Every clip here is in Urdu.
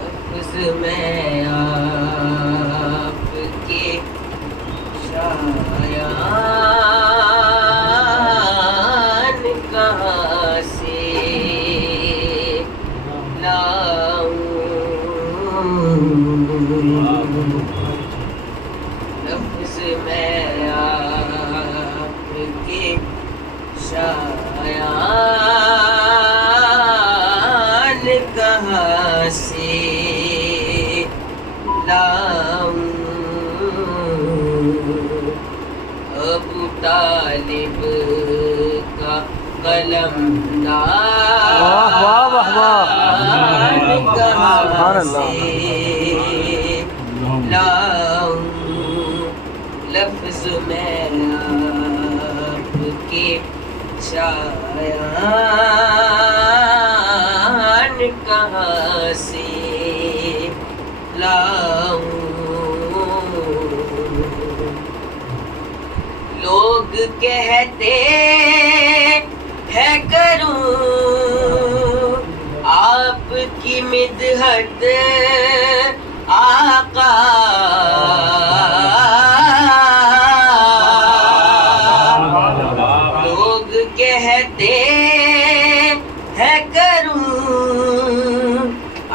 لفظ میں آپ کے شایان کہاں سے لفظ میں آپ کے شایان کہاں سے لاؤں ابو طالب کا قلم کہاں سے لاؤں لفظ میں آپ کے شایان کہاں سے لاؤں لوگ کہتے ہیں کروں آپ کی مدحت آقا لوگ کہتے ہیں کروں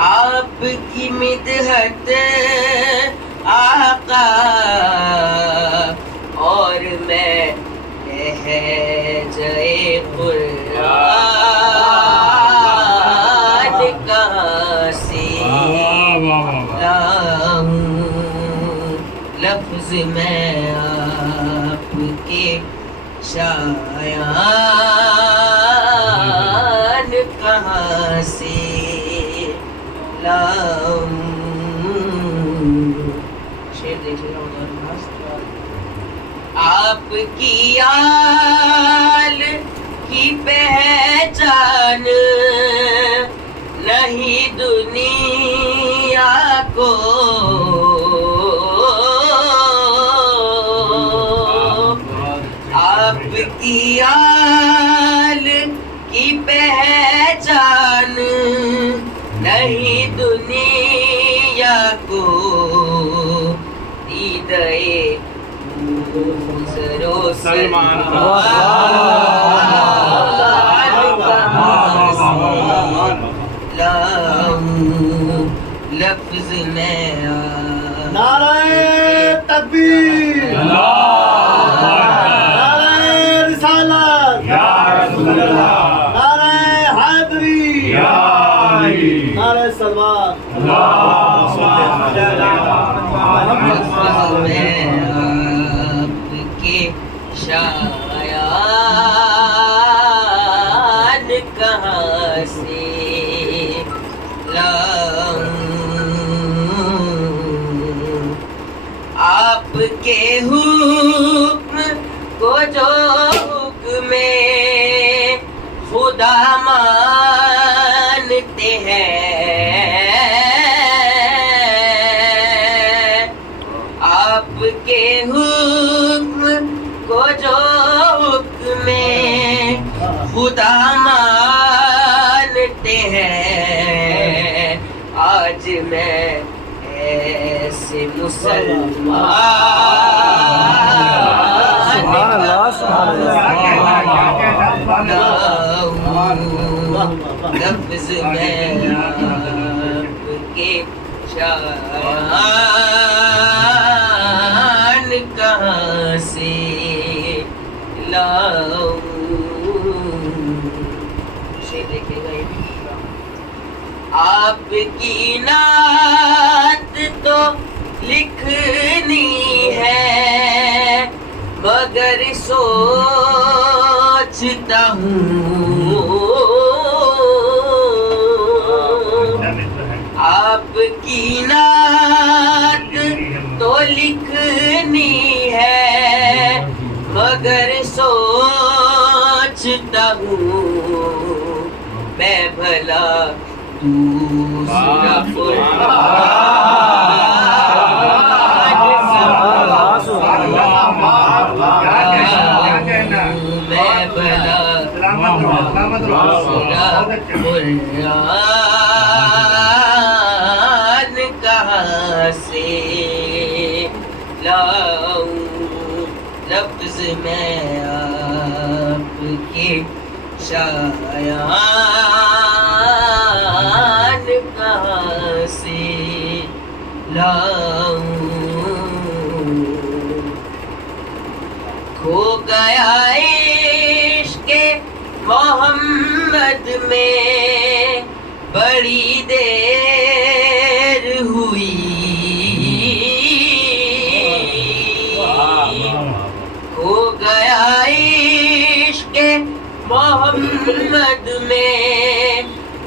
آپ کی مدحت آقا اور میں لہجۂ قرآن کہاں سے لاؤں لفظ میں آپ کے شایان کہاں سے لاؤں شعر دیکھیے آپ کی آل کی پہچان نہیں دنیا کو آپ کی آل کی پہچان نہیں دنیا کو دیدۂ سلمان لاؤں لفظ میں نعرہ تکبیر نعرہ رسالت نعرہ حیدری نعرہ سلوات شایان کہاں سے لاؤں آپ کے حکم کو جو حکم خدا مانتے ہیں آپ کے حکم کو جو حکم خدا مانتے ہیں آج میں ایسے مسلمان لفظ میں آپ کے شایان کہاں سے لاؤں شعر دیکھے گا آپ کی نعت تو لکھنی ہے مگر سوچتا ہوں آپ کی نعت تو لکھنی ہے مگر سوچتا ہوں میں بھلا دوسرا میں بھلا قرآن کہاں سے لاؤں لفظ میں آپ کے شایان کہاں سے لاؤں کھو گیا عشق محمد میں بڑی دیر ہوئی کھو گیا عشق محمد میں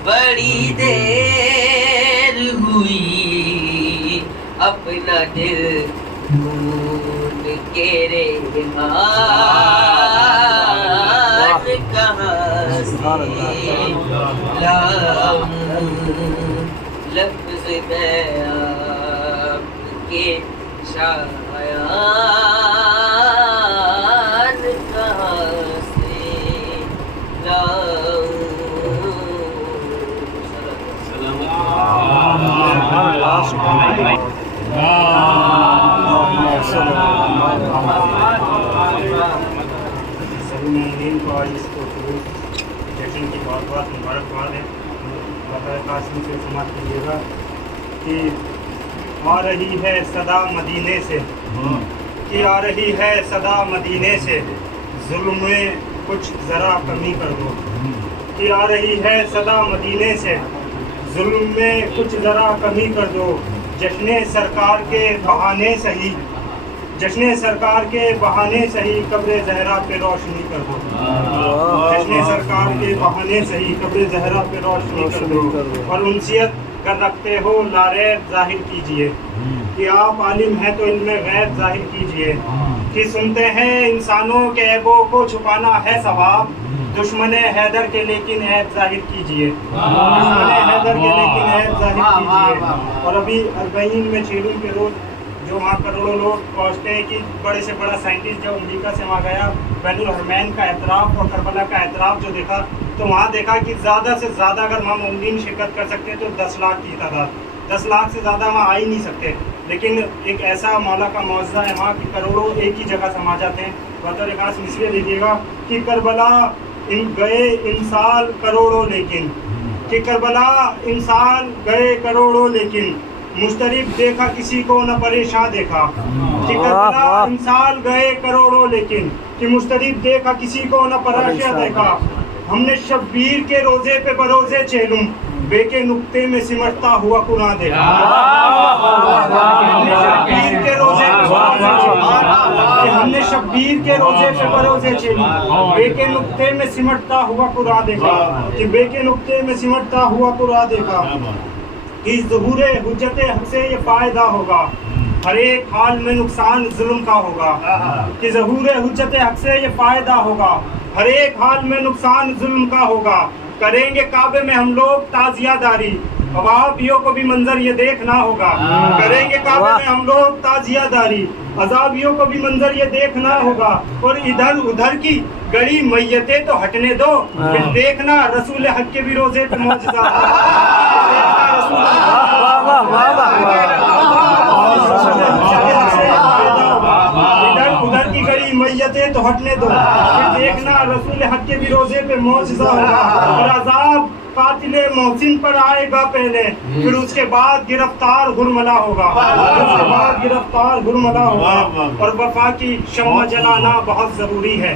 بڑی دیر ہوئی اپنا دل ڈھونڈ کے ریحان کہاں سے لاؤں لفظ میں آپ کے شایان کہاں سے لاؤں سبھی کو آج اس کو جشن کی بہت بہت مبارکباد ہے. اللہ قاسم سے سماعت کیجیے گا کہ آ رہی ہے صدا مدینے سے کہ آ رہی ہے صدا مدینے سے ظلم میں کچھ ذرا کمی کر دو کہ آ رہی ہے صدا مدینے سے ظلم میں کچھ ذرا کمی کر دو جشن سرکار کے بہانے صحیح جشن سرکار کے بہانے صحیح قبر زہرا پہ روشنی کر دو جشن سرکار کے بہانے صحیح قبر زہرا پہ روشنی کر دو اور انسیت کر رکھتے ہو لاریب ظاہر کیجئے کہ آپ عالم ہیں تو علم غیب ظاہر کیجئے کہ سنتے ہیں انسانوں کے عیبوں کو چھپانا ہے ثواب دشمن حیدر کے لیکن عیب ظاہر کیجئے دشمن حیدر کے لیکن عیب ظاہر کیجئے. اور ابھی اربعین میں چیلوں کے روز جو وہاں کروڑوں لوگ پہنچتے ہیں کہ بڑے سے بڑا سائنٹسٹ جب امریکہ سے وہاں گیا بین الحرمین کا اعتراف اور کربلا کا اعتراف جو دیکھا تو وہاں دیکھا کہ زیادہ سے زیادہ اگر وہاں مومنین شرکت کر سکتے ہیں تو 10 لاکھ کی تعداد 10 لاکھ سے زیادہ وہاں آ ہی نہیں سکتے لیکن ایک ایسا مولا کا معجزہ ہے وہاں کہ کروڑوں ایک ہی جگہ سما جاتے ہیں. بطور خاص مصرے دیکھیے گا کہ کربلا گئے انسان کروڑوں لیکن کہ کربلا انسان گئے کروڑوں لیکن مشترک دیکھا کسی کو نہ پریشان دیکھا کہ کربلا انسان گئے کروڑوں لیکن کہ مشترک دیکھا کسی کو نہ پریشان دیکھا. ہم نے شبیر کے روزے پہ بروزے چیلوں بے کے نقطے میں سمٹتا ہوا قرآن دیکھا. ہم نے شبیر کے روزے پہ بروزے چیلوں بے کے نقطے میں سمٹتا ہوا قرآن دیکھا کہ بے کے نقطے میں سمٹتا ہوا قرآن دیکھا کہ ظہور حجت حق سے یہ فائدہ ہوگا ہر ایک حال میں نقصان ظلم کا ہوگا کہ ظہور حجت حق سے یہ فائدہ ہوگا ہر ایک حال میں نقصان ظلم کا ہوگا. کریں گے کعبے میں ہم لوگ تعزیہ داری عذابیوں کو بھی منظر یہ دیکھنا ہوگا. کریں گے کعبے میں ہم لوگ تعزیہ داری عذابیوں کو بھی منظر یہ دیکھنا ہوگا. اور ادھر ادھر کی گڑی میتیں تو ہٹنے دو پھر دیکھنا رسول حق کے بھی روزے پہ معجزہ ادھر کی گڑی میتیں تو ہٹنے دو پھر دیکھنا رسول حق کے بھی روزے پہ معجزہ ہوگا. اور عذاب قاتل محسن پر آئے گا پہلے پھر اس کے بعد گرفتار ہرملا ہوگا اور وفا کی شمع جلانا بہت ضروری ہے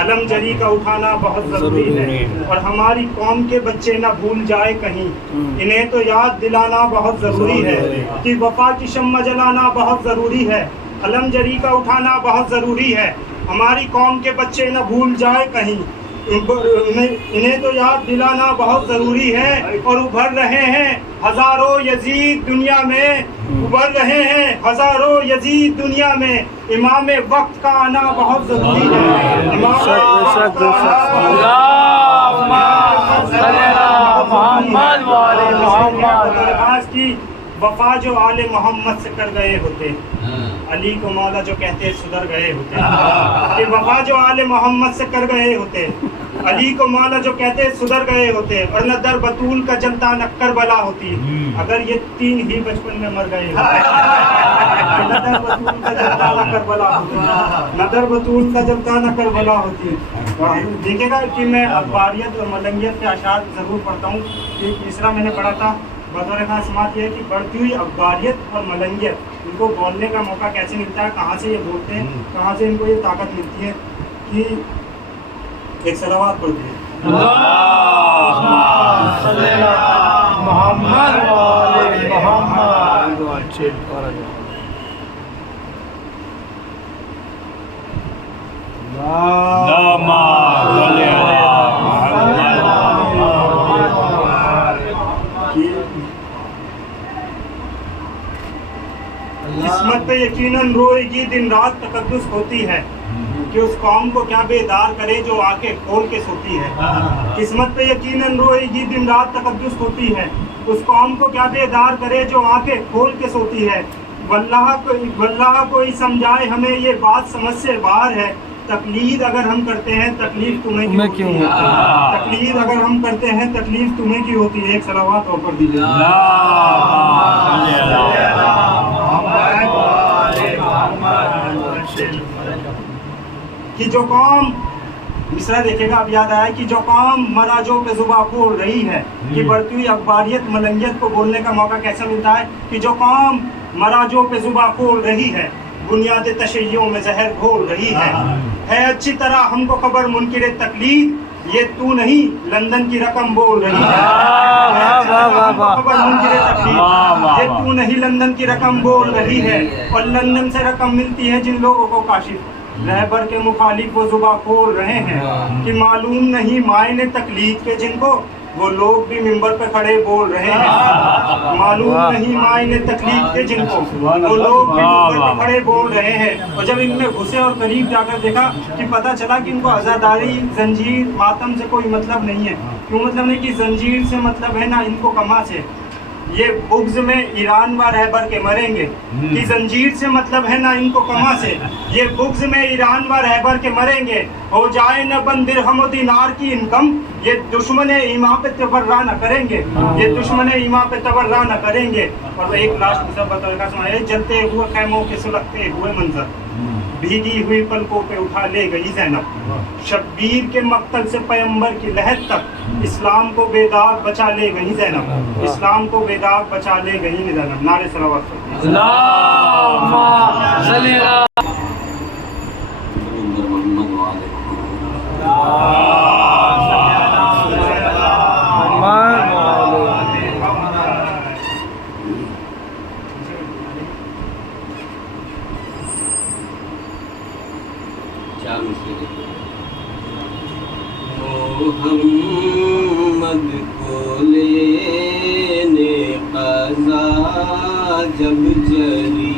علم جری کا اٹھانا بہت ضروری ہے. اور ہماری قوم کے بچے نہ بھول جائے کہیں انہیں تو یاد دلانا بہت ضروری ہے کہ وفا کی شمع جلانا بہت ضروری ہے علم جری کا اٹھانا بہت ضروری ہے. ہماری قوم کے بچے نہ بھول جائے کہیں انہیں تو یاد دلانا بہت ضروری ہے. اور ابھر رہے ہیں ہزاروں یزید دنیا میں ابھر رہے ہیں ہزاروں یزید دنیا میں امام وقت کا آنا بہت ضروری ہے. آج کی وفا جو آل محمد سے کر گئے ہوتے علی کو مولا جو کہتے سدھر گئے ہوتے کہ وفا جو آل محمد سے کر گئے ہوتے علی کو مولا جو کہتے ہیں سدھر گئے ہوتے اور نہ در بطول کا جلتا نہ کربلا ہوتی. اگر یہ تین ہی بچپن میں مر گئے نہ در بطول کا جلتا نہ کربلا ہوتی, نہ در بطول کا جلتا نہ کربلا ہوتی. دیکھے گا کہ میں اخباریت اور ملنگیت کے اشعار ضرور پڑھتا ہوں. ایک تیسرا میں نے پڑھا تھا بطور خاص سماعت یہ ہے کہ بڑھتی ہوئی اخباریت اور ملنگیت ان کو بولنے کا موقع کیسے ملتا ہے, کہاں سے یہ بولتے ہیں, کہاں سے ان کو یہ طاقت ملتی ہے کہ ایک صلوات پڑھتے ہیں. قسمت پہ یقیناً روئے گی دن رات تقدس ہوتی ہے کہ اس قوم کو کیا بیدار کرے جو آنکھیں کھول کے سوتی ہے. قسمت پہ یقیناً روئے گی دن رات تقدس ہوتی ہے اس قوم کو کیا بیدار کرے جو آنکھیں کھول کے سوتی ہے. واللہ کوئی سمجھائے ہمیں یہ بات سمجھ سے باہر ہے. تقلید اگر ہم کرتے ہیں تکلیف تمہیں کیوں ہوتی ہے. تقلید اگر ہم کرتے ہیں تکلیف تمہیں کی ہوتی ہے. ایک صلوات اور پڑھ دیجیے. کہ جو قوم مصرع دیکھے گا اب یاد آیا کہ جو قوم مراجوں پہ زباں کھول رہی ہے کہ بڑھتی ہوئی اخباریت ملنگیت کو بولنے کا موقع کیسے ملتا ہے کہ جو قوم مراجوں پہ زباں کھول رہی ہے بنیاد تشیعوں میں زہر گھول رہی ہے اچھی طرح ہم کو خبر منکر تقلید یہ تو نہیں لندن کی رقم بول رہی ہے. خبر منکر تقلید یہ تو نہیں لندن کی رقم بول رہی ہے اور لندن سے رقم ملتی ہے جن لوگوں کو کاشف رہبر کے مخالف وہ زباں کھول رہے ہیں کہ معلوم نہیں معنی تقلید کے جن کو وہ لوگ بھی ممبر پہ کھڑے بول رہے ہیں. معلوم نہیں معنی تقلید کے جن کو وہ لوگ بھی ممبر پہ کھڑے بول رہے ہیں. اور جب ان میں گھسے اور قریب جا کر دیکھا کہ پتہ چلا کہ ان کو عزاداری زنجیر ماتم سے کوئی مطلب نہیں ہے. کیوں مطلب نہیں کہ زنجیر سے مطلب ہے نا ان کو کما سے. یہ بغض میں ایران و رہبر کے مریں گے کہ زنجیر سے مطلب ہے نا ان کو کما سے. یہ بغض میں ایران و رہبر کے مریں گے ہو جائے نہ بند درہم و دینار کی انکم. یہ دشمن ایمان پہ تبرہ نہ کریں گے. یہ دشمن ایمان پہ تبرہ نہ کریں گے. اور ایک لاسٹ مسبت کا سمایا جلتے ہوئے خیموں کے سلگتے ہوئے منظر بھیگی ہوئی پلکوں پہ اٹھا لے گئی زینب. شبیر کے مقتل سے پیمبر کی لہر تک اسلام کو بے داغ بچا لے گئی زینب. اسلام کو بے داغ بچا لے گئی زینب. نعرے صلوات. محمد کو لینے قضا جب جری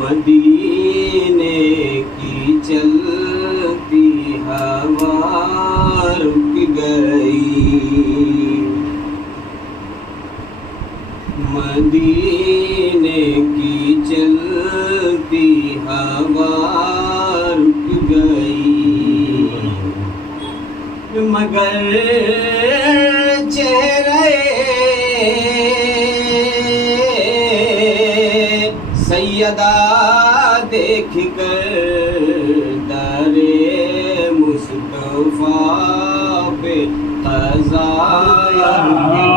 مدینے کی چلتی ہوا رک گئی. مدینے کی چلتی ہوا رک گئی مگر چہرے سیدہ دیکھ کر در مصطفیٰ پہ قضا رک گئی.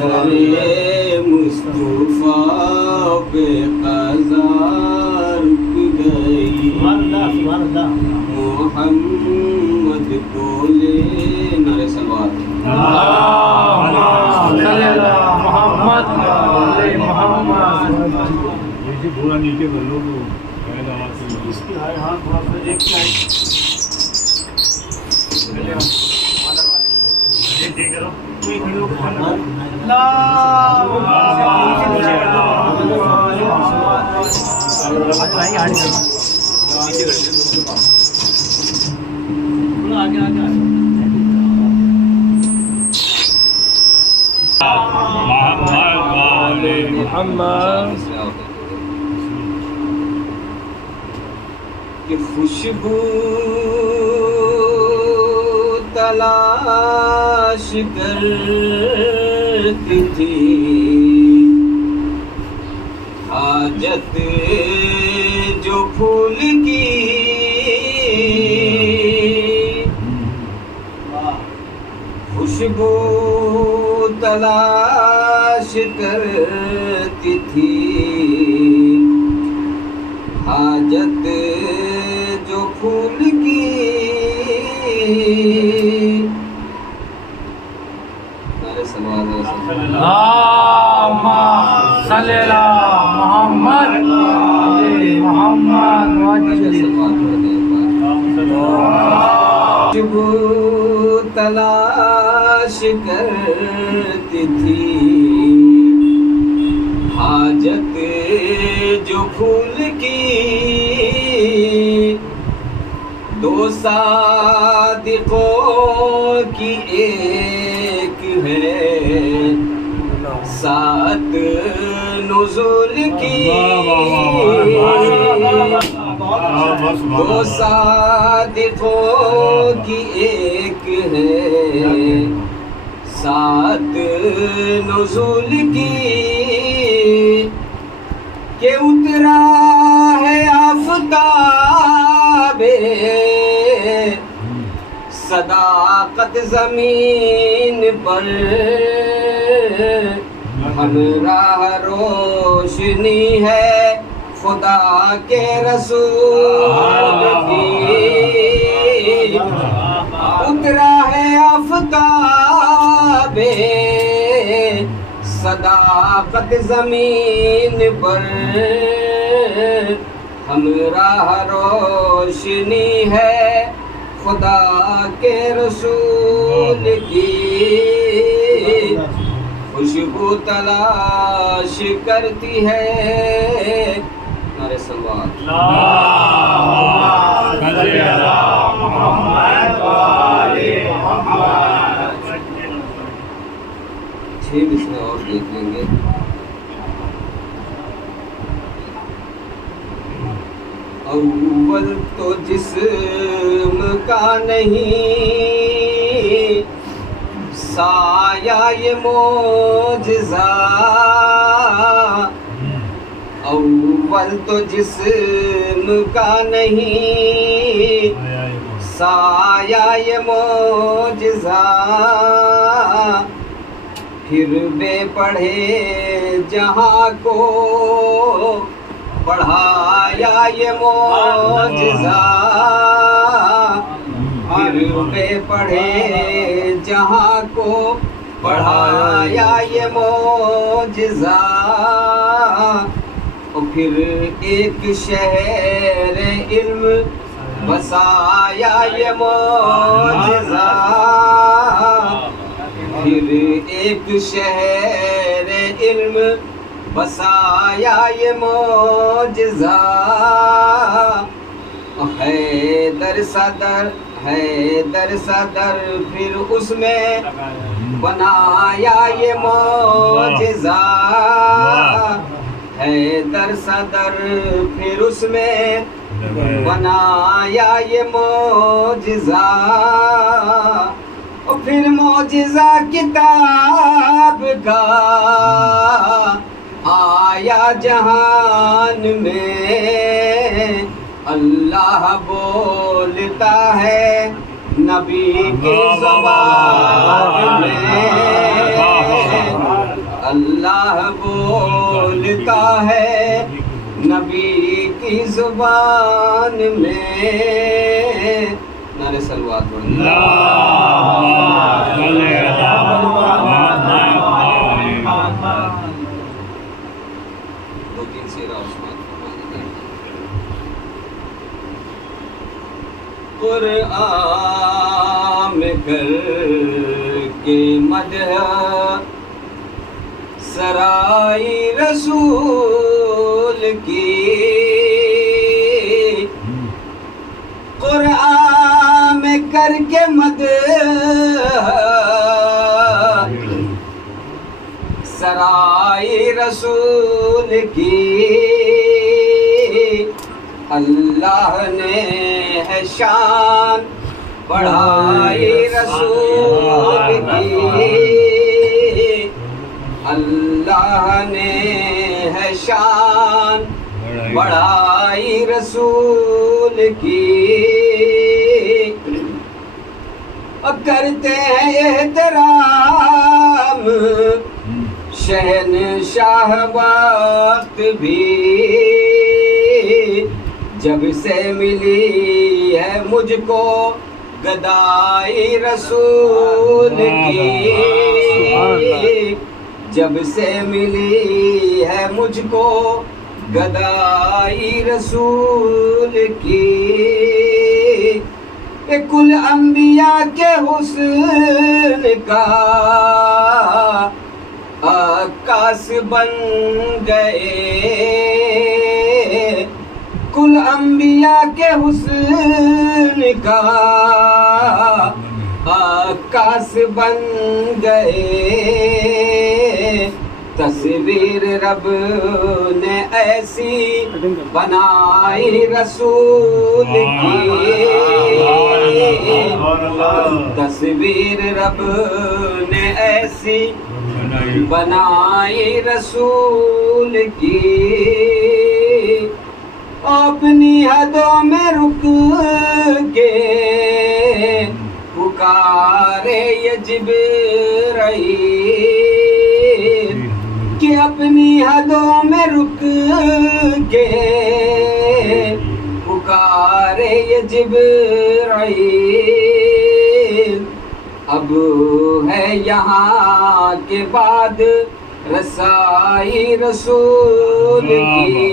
در مصطفیٰ پہ قضا رک گئی. محمد کو لے نعرے صلوات. پورا نیچے کر لو اس کی ہاں تھوڑا سا ایک کہ خوشبو تلاش کرتی تھی حاجت جو پھول کی خوشبو تلاش کرتی تھی حاجت جو پھول کی نعرے صلوات و سلام اللہم صلی علی محمد علی محمد خوشبو تلاش کرتی تھی حاجت جو پھول کی دو صادقوں کی ایک ہے سات نزول کی دو صادقوں کی ایک ہے سات نزول کی کہ اترا ہے آفتاب صداقت زمین پر ہمراہ روشنی ہے خدا کے رسول کی اترا ہے آفتاب صداقت زمین پر ہمراہ روشنی ہے خدا کے رسول کی خوشبو تلاش کرتی ہے نعرے صلوات چھ مصرع اور دیکھ لیں گے اول تو جسم کا نہیں سایہ یہ معجزہ اول تو جسم کا نہیں سایہ یہ معجزہ پھر بے پڑھے جہاں کو پڑھایا یہ معجزہ پھر بے پڑھے جہاں کو پڑھایا یہ معجزہ اور پھر ایک شہر علم بسایا یہ معجزہ پھر ایک شہر علم بسایا یہ معجزہ حیدر صدر پھر اس میں بنایا یہ معجزہ حیدر صدر پھر اس میں بنایا یہ معجزہ اور پھر معجزہ کتاب کا آیا جہان میں اللہ بولتا ہے نبی کی زبان میں اللہ بولتا ہے نبی کی زبان میں نعرے صلوات دو تین سیرہ عثمان قرآن میں کر کے مدح سرائی رسول کی قرآن میں کر کے مدح سرائی رسول کی اللہ اللہ نے ہے شان بڑھائی رسول کی، اللہ نے ہے شان بڑھائی رسول کی، کرتے ہیں احترام شہنشاہ وقت بھی، جب سے ملی ہے مجھ کو گدائی رسول کی، جب سے ملی ہے مجھ کو گدائی رسول کی، کل انبیاء کے حسن کا عکاس بن گئے، کل انبیاء کے حسن کا عکاس بن گئے، تصویر رب نے ایسی بنائی رسول کی، تصویر رب نے ایسی بنائی رسول کی، اپنی حدوں میں رک کے پکارے یہ جبرائیل، کہ اپنی حدوں میں رک کے پکارے یہ جبرائیل، اب ہے یہاں کے بعد رسائی رسول کی،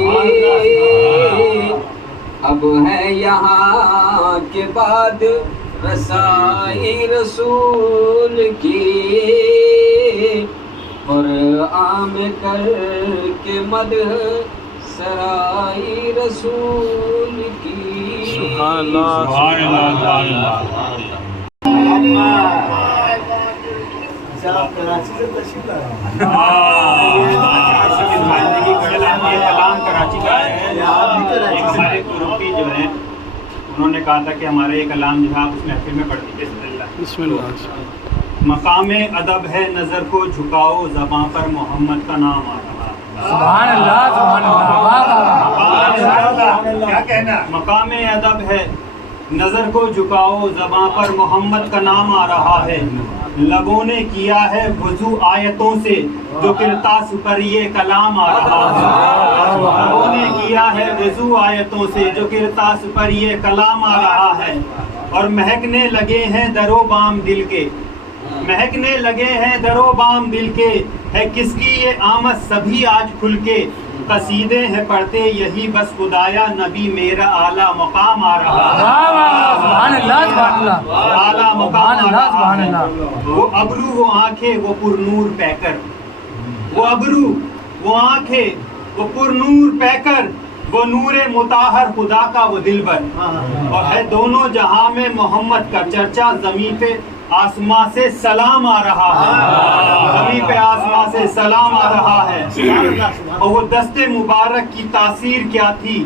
اب ہے یہاں کے بعد رسائی رسول کی، قرآن کر کے مدح سرائی رسول کی، سبحان اللہ کلام کراچی کا ہے، ایک ہمارے گروپی جو ہیں انہوں نے کہا تھا کہ ہمارا یہ کلام جو ہے آپ اس محفل میں پڑھ دیجیے۔ بسم اللہ۔ مقام ادب ہے نظر کو جھکاؤ زباں پر محمد کا نام آ رہا ہے۔ سبحان اللہ سبحان اللہ۔ کیا کہنا؟ مقام ادب ہے نظر کو جھکاؤ زباں پر محمد کا نام آ رہا ہے، لبوں نے کیا ہے وضو آیتوں سے جو کرتاس پر یہ کلام آ رہا ہے، لبوں نے کیا ہے وضو آیتوں سے جو کرتاس پر یہ کلام آ رہا ہے، اور مہکنے لگے ہیں درو بام دل کے، مہکنے لگے ہیں درو بام دل کے، ہے کس کی یہ آمد سبھی آج کھل کے، قصیدے ہیں پڑھتے یہی بس خدایا نبی میرا اعلیٰ مقام آ رہا ہے، سبحان اللہ سبحان اللہ، اعلیٰ مقام آ رہا سبحان ہے، اللہ۔ وہ ابرو وہ آنکھیں وہ پر نور پہ کر، وہ ابرو وہ آنکھیں وہ پر نور پہ کر، وہ نور مطہر خدا کا وہ دل بر، اور ہے دونوں جہاں میں محمد کا چرچا، زمین پہ آسماں سے سلام آ رہا ہے، زمین پہ آسماں سے سلام آ رہا ہے، اور وہ دست مبارک کی تاثیر کیا تھی،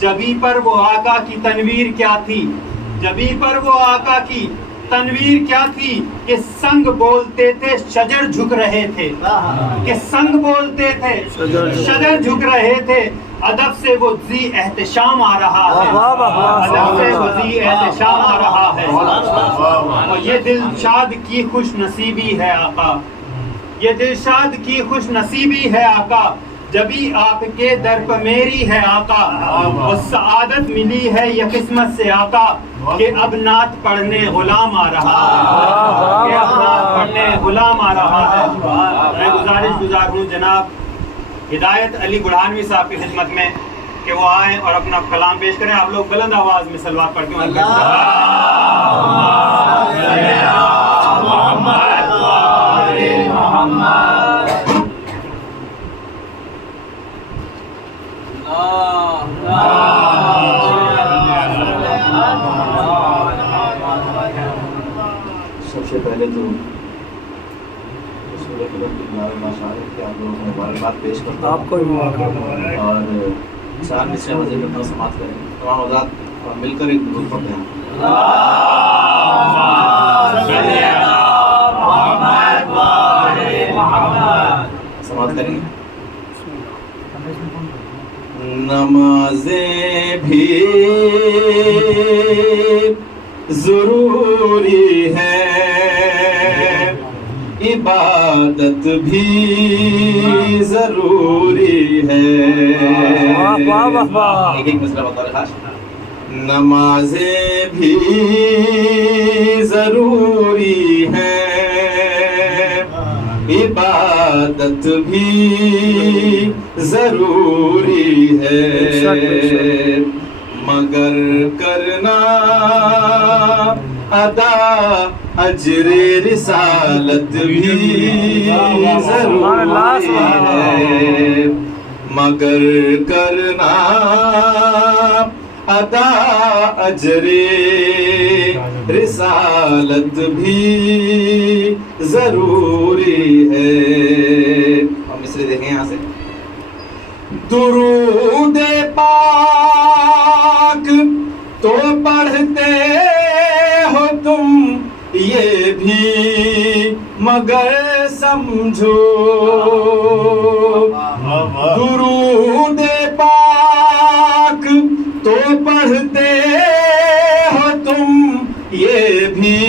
جبی پر وہ آقا کی تنویر کیا تھی، جبی پر وہ آقا کی تنویر کیا تھی، کہ سنگ بولتے تھے شجر جھک رہے تھے، کہ سنگ بولتے تھے شجر جھک رہے تھے، ادب سے وہ ذی احتشام آ رہا ہے، ادب سے وہ ذی احتشام آ رہا ہے، اور یہ دلشاد کی خوش نصیبی ہے آقا، یہ دلشاد کی خوش نصیبی ہے آقا، جبھی آپ کے در پہ میری ہے آقا، اور سعادت ملی ہے یہ قسمت سے آقا، کہ اب نعت پڑھنے غلام آ رہا ہے، کہ اب نعت پڑھنے غلام آ رہا ہے۔ میں گزار ہوں جناب ہدایت علی بڑھانوی صاحب کی خدمت میں کہ وہ آئیں اور اپنا کلام پیش کریں، آپ لوگ بلند آواز میں صلوات پڑھ کے سب سے پہلے تو رسول اکرم کی ماشاءاللہ کہ آپ لوگوں کو مبارکباد پیش کرتا ہوں، آپ کو بھی مبارکباد، اور چار مصرے مزید اپنا سماعت کریں گے. تمام حضرات مل کر ایک درود پڑھتے ہیں. سماعت کریں گے. نمازیں بھی ضروری ہے، عبادت بھی ضروری ہے. ایک ایک مسئلہ بتا رہے خاص. نمازیں بھی ضروری ہے، عبادت بھی ضروری ہے، مگر کرنا ادا اجر رسالت بھی ضروری ہے، مگر کرنا ادا اجر رسالت بھی ضروری ہے. ہم مصرے دیکھیں یہاں سے. درود پاک تو پڑھتے ہو تم یہ بھی مگر سمجھو، درود پاک تو پڑھتے ہو تم یہ بھی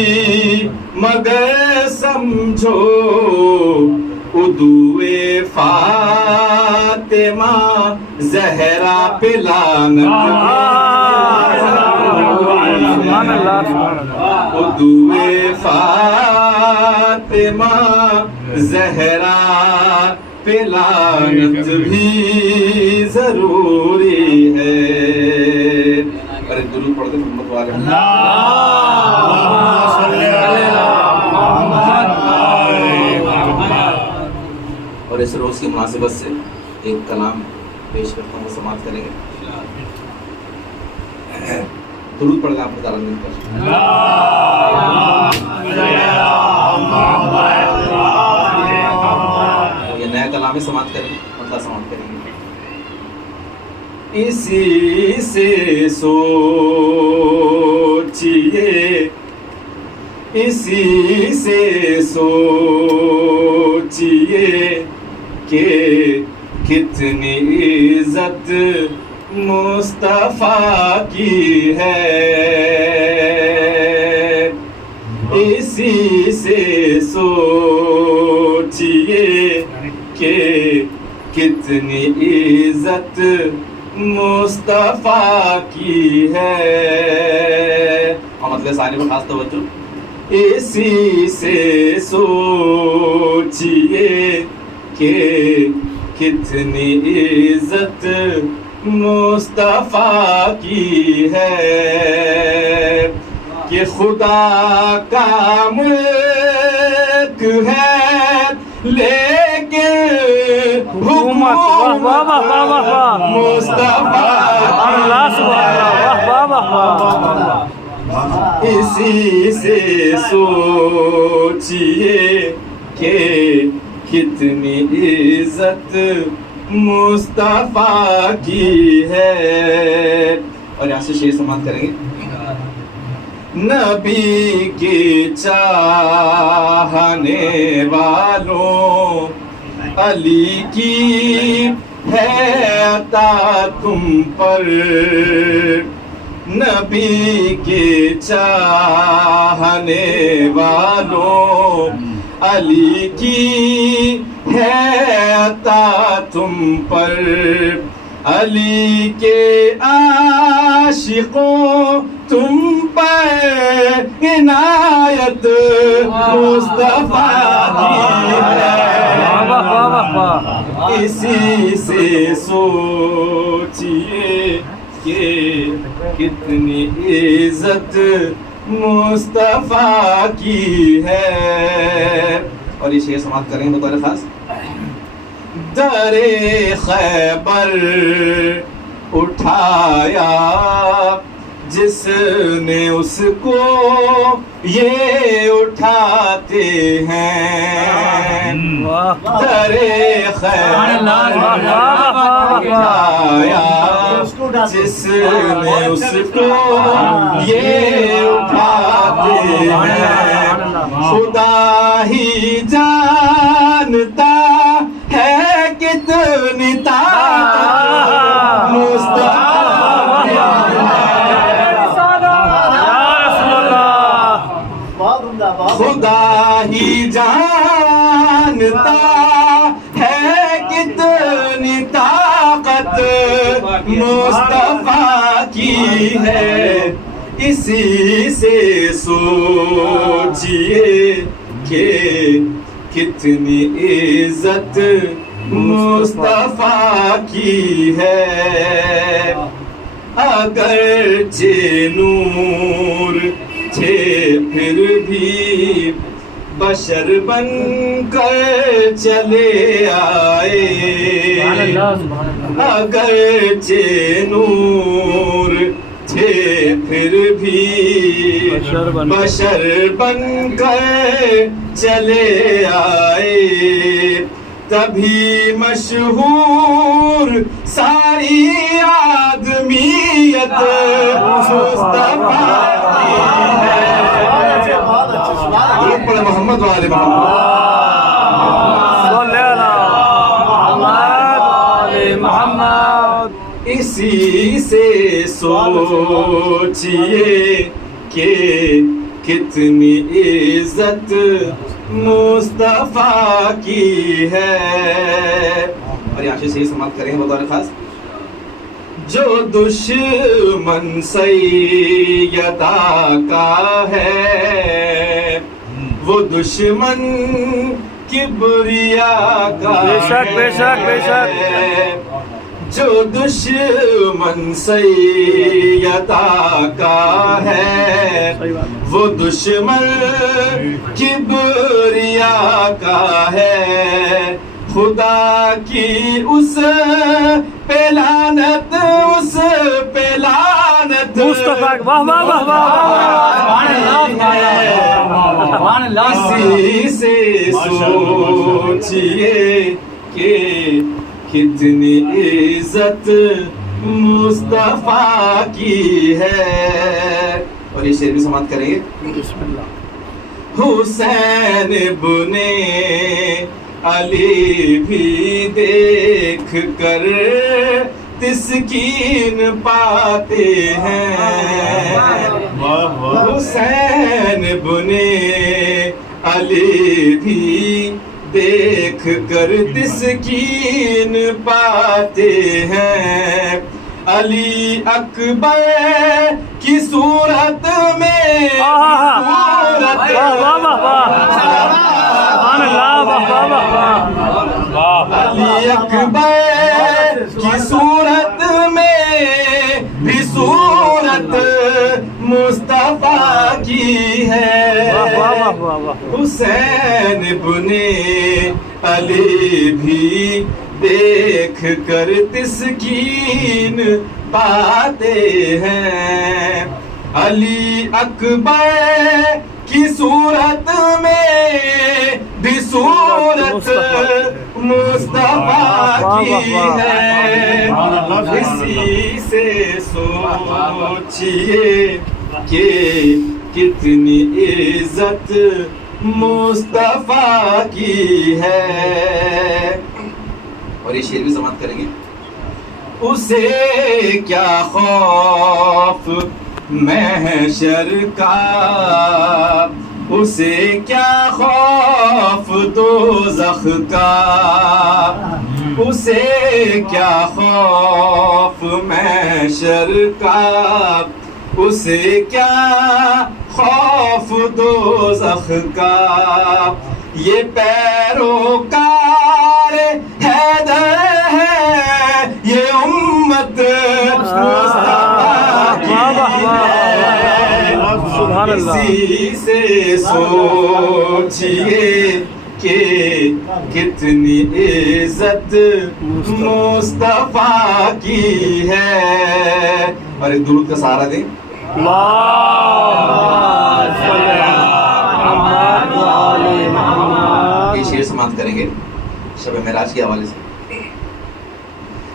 مگر سمجھو، ادوئے فاطمہ زہرا پہ لعنت ادوئے فاطمہ زہرا پہ لعنت بھی ضروری ہے. ارے درود پڑھتے محمد والے اور اس روز کی مناسبت سے ایک کلام پیش کرتا ہوں، سماعت کریں گے. درود پڑھ لیں آپ تعالیٰ مل کر. یہ نیا کلام ہے، سماعت کریں گے، مطلب سماعت کریں گے. اسی سے سوچئے، اسی سے سوچئے کہ کتنی عزت مصطفیٰ کی ہے، اسی سے سوچئے کہ کتنی عزت مصطفیٰ کی ہے. مطلب سارے میں خاص توجہ. اسی سے سوچئے کہ کتنی عزت مصطفیٰ کی ہے، کہ خدا کا ملک ہے لیکن حکومت مصطفیٰ اسی سے سوچئے کہ کتنی عزت مصطفیٰ کی ہے. اور یہاں سے شعر سماعت کریں گے. نبی کی چاہنے والوں علی کی ہے عطا تم پر، نبی کے چاہنے والوں علی کی ہے عطا تم پر، علی کے عاشقوں تم پر عنایت مصطفیٰ کی ہے. اسی سے سوچئے کہ کتنی عزت مصطفیٰ کی ہے. اور یہ شعر سماعت کریں گے بطور خاص. در خیبر اٹھایا جس نے اس کو یہ اٹھاتے ہیں، در خیبر اٹھایا جس نے اس کو یہ اٹھاتے ہیں خدا ہی جانتا ہے کتنی طاقت مصطفیٰ کی ہے خدا ہی جانتا ہے کتنی طاقت مصطفیٰ کی ہے اسی سے سوچئے کہ کتنی عزت مصطفیٰ کی ہے اگرچہ نور تھے پھر بھی بشر بن کر چلے آئے اگرچہ نور تھے پھر بھی بشر بن کر چلے آئے تبھی مشہور ساری آدمیت مصطفیٰ کی ہے پڑھے محمد والے محمد اسی سے سوچئے کہ کتنی عزت مصطفیٰ کی ہے اور یہاں سے صحیح سماعت کریں بطور خاص جو دشمن سیدہ کا ہے وہ دشمن کبریا کا بے شک جو دشمن سیدہ کا ہے وہ دشمن کبریا کا ہے خدا کی اس پہ لعنت مصطفیٰ واہ واہ واہ واہ اسی سے سوچئے کہ کتنی عزت مصطفیٰ کی ہے اور یہ شعر بھی سماعت کریں گے بسم اللہ حسین ابن علی بھی دیکھ کر تسکین پاتے ہیں حسین ابن علی بھی دیکھ کر تسکین پاتے ہیں علی اکبر کی صورت میں علی اکبر کی صورت میں بھی صورت مصطفیٰ کی ہے حسین ابن علی بھی دیکھ کر تسکین پاتے ہیں علی اکبر کی صورت میں بھی صورت مصطفیٰ کی ہے اسی سے سوچئے کہ کتنی عزت مصطفیٰ کی ہے اور یہ شعر بھی سماعت کریں گے اسے کیا خوف محشر کا اسے کیا خوف دوزخ کا اسے کیا خوف محشر کا اسے کیا خوف دوزخ کا یہ پیروکار حیدر ہے یہ امت مصطفیٰ کی ہے اسی سے سوچئے کہ کتنی عزت مصطفیٰ کی ہے اور ایک درود کا سہارا دیں یہ شعر سماعت کریں گے شب معراج کے حوالے سے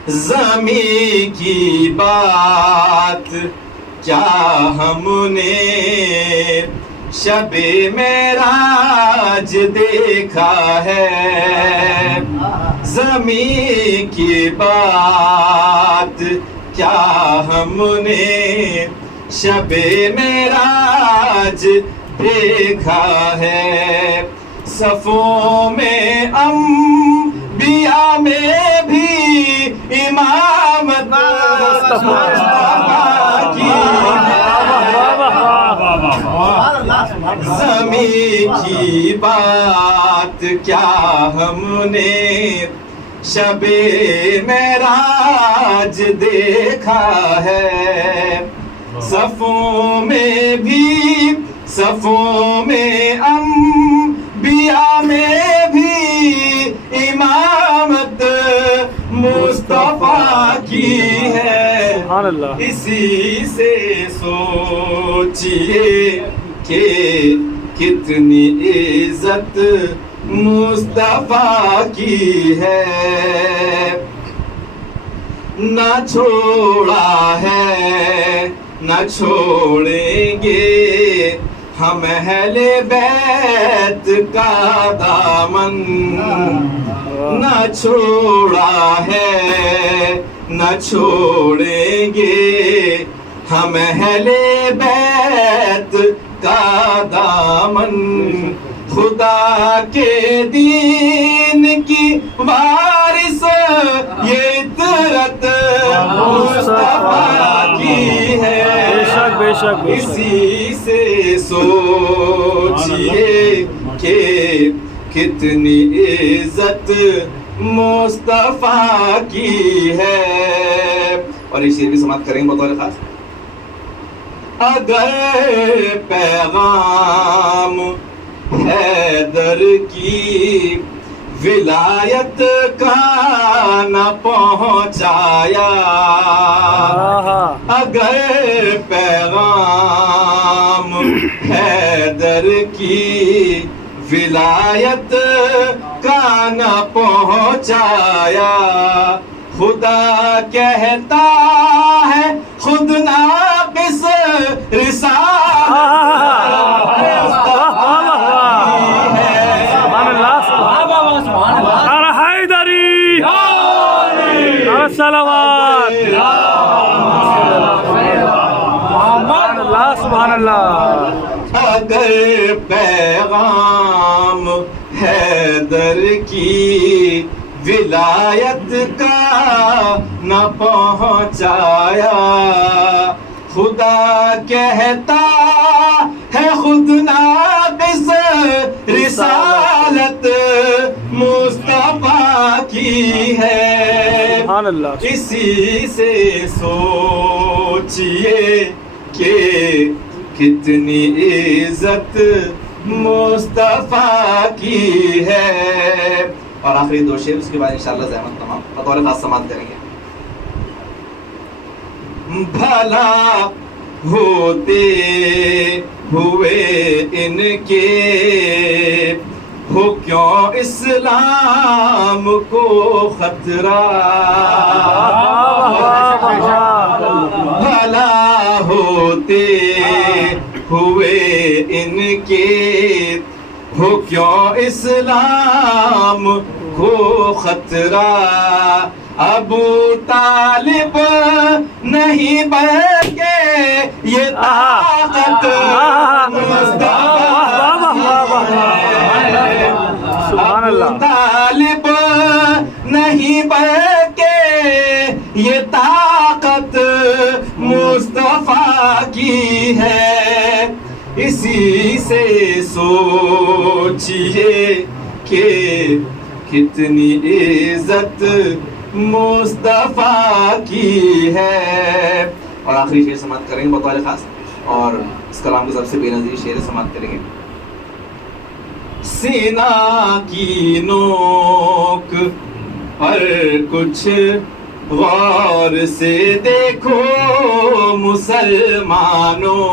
زمین کی بات کیا ہم نے شب معراج دیکھا ہے، زمین کی بات کیا ہم نے شب معراج دیکھا ہے، صفوں میں انبیاء میں بھی امامت مصطفیٰ کی زمین کی بات کیا ہم نے شب معراج دیکھا ہے، صفوں میں بھی صفوں میں انبیاء میں بھی امامت مصطفیٰ کی ہے، سبحان اللہ۔ اسی سے سوچئے کہ کتنی عزت مصطفیٰ کی ہے، نہ چھوڑا ہے نہ چھوڑیں گے ہم اہل بیت کا دامن، نہ چھوڑا ہے نہ چھوڑیں گے ہم اہل بیت کا دامن، خدا کے دین کی وارث یہ عطرت مصطفیٰ کی ہے، بے شک بے شک بے شک۔ اسی سے سوچئے کہ کتنی عزت مصطفیٰ کی ہے، اور یہ شعر بھی سماعت کریں گے بطور خاص۔ اگر پیغام حیدر کی ولایت کا نہ پہنچایا، اگر پیغام حیدر کی ولایت کا نہ پہنچایا، خدا کہتا ہے خود ناقص سبحان اللہ۔ اگر پیغام حیدر کی ولایت کا نہ پہنچایا، خدا کہتا ہے خود ناقص رسالت مصطفیٰ کی ہے، سبحان اللہ۔ اسی سے سوچئے کہ کتنی عزت مصطفیٰ کی ہے، اور آخری دو شعر اس کے بعد انشاءاللہ زحمت تمام بطور خاص سماعت کریں گے۔ بھلا ہوتے ہوئے ان کے ہو کیوں اسلام کو خطرہ، بھلا ہوتے ہوئے ان کے ہو کیوں اسلام کو خطرہ، ابو طالب نہیں بلکہ یہ طاقت ابو طالب نہیں بلکہ یہ طاقت مصطفیٰ کی ہے، اسی سے سوچئے کہ کتنی عزت مصطفیٰ کی ہے، اور آخری شعر سماعت کریں گے بطور خاص، اور اس کلام کے سب سے بے نظیر شعر سماعت کریں گے۔ سینہ کی نوک پر کچھ غور سے دیکھو مسلمانوں،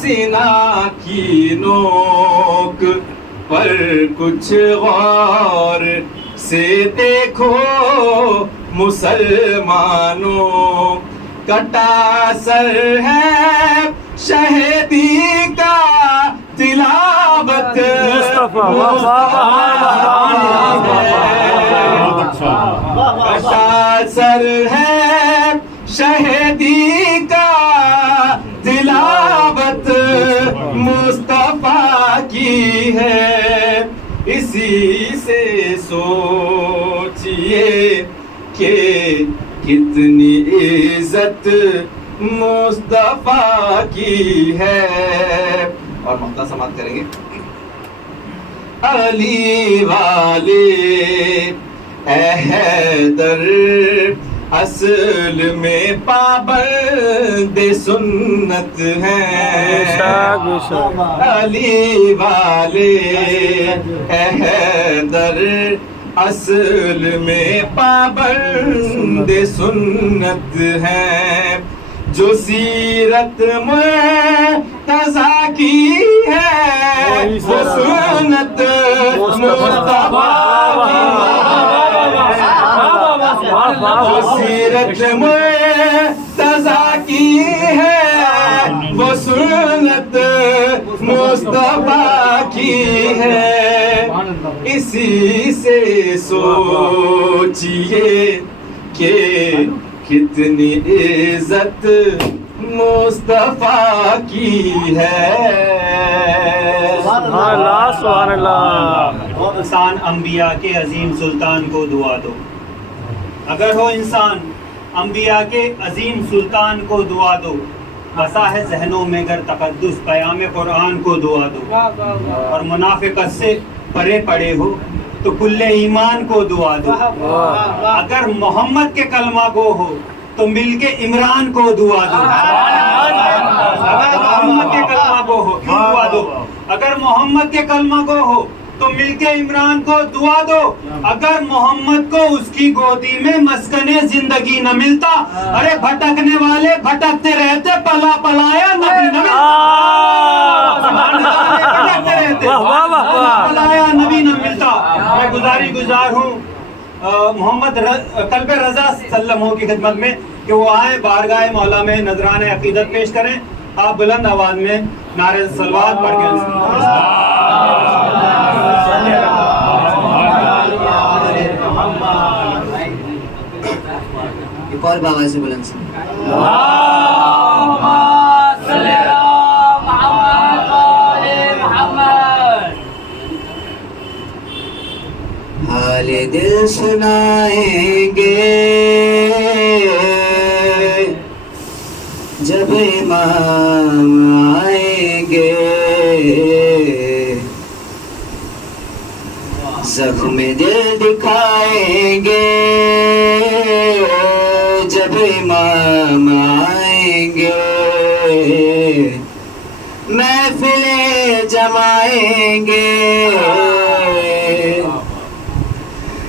سینہ کی نوک پر کچھ غور سے دیکھو مسلمانوں، کٹا سر ہے شہیدی کا تلاوت مصطفیٰ، واہ کٹا سر ہے شہیدی کا تلاوت مصطفیٰ کی ہے، اسی سے سوچئے کہ کتنی عزت مصطفیٰ کی ہے. اور مقطع سماعت کریں گے. علی والے اے حیدر اصل میں پابند سنت ہیں، علی والے اے حیدر اصل میں پابند سنت ہیں، جو سیرت مرتضیٰ کی ہے وہ سنت مصطفیٰ کی ہے، جو سیرت مرتضیٰ کی ہے وہ سنت مصطفیٰ کی ہے، اسی سے سوچئے کہ کتنی عزت مصطفیٰ کی ہے. سبحان اللہ، سبحان اللہ. انسان انبیاء کے عظیم سلطان کو دعا دو. اگر ہو انسان انبیاء کے عظیم سلطان کو دعا دو، بسا ہے ذہنوں میں گر تقدس پیام قرآن کو دعا دو. اور منافقت سے پرے پڑے ہو تو کل ایمان کو دعا دو. اگر محمد کے کلمہ گو ہو تو مل کے عمران کو دعا دو. اگر محمد کے کلمہ گو ہو، کیوں دعا دو؟ اگر محمد کے کلمہ گو ہو تو مل کے عمران کو دعا دو. اگر محمد کو اس کی گودی میں مسکن زندگی نہ ملتا، ارے بھٹکنے والے بھٹکتے رہتے، پلا پلایا نبی نہ ملتا. پلایا نبی نہ ملتا. میں گزار ہوں محمد قلب رضا سلموں کی خدمت میں کہ وہ آئیں بارگاہ مولا میں نذران عقیدت پیش کریں. آپ بلند آواز میں نعرہ صلوات پڑھ کے ایک اور باوا سے بلند سے حال دل سنائیں گے جب امام آئیں گے، زخم دل دکھائیں گے جب امام آئیں گے، محفلیں جمائیں گے.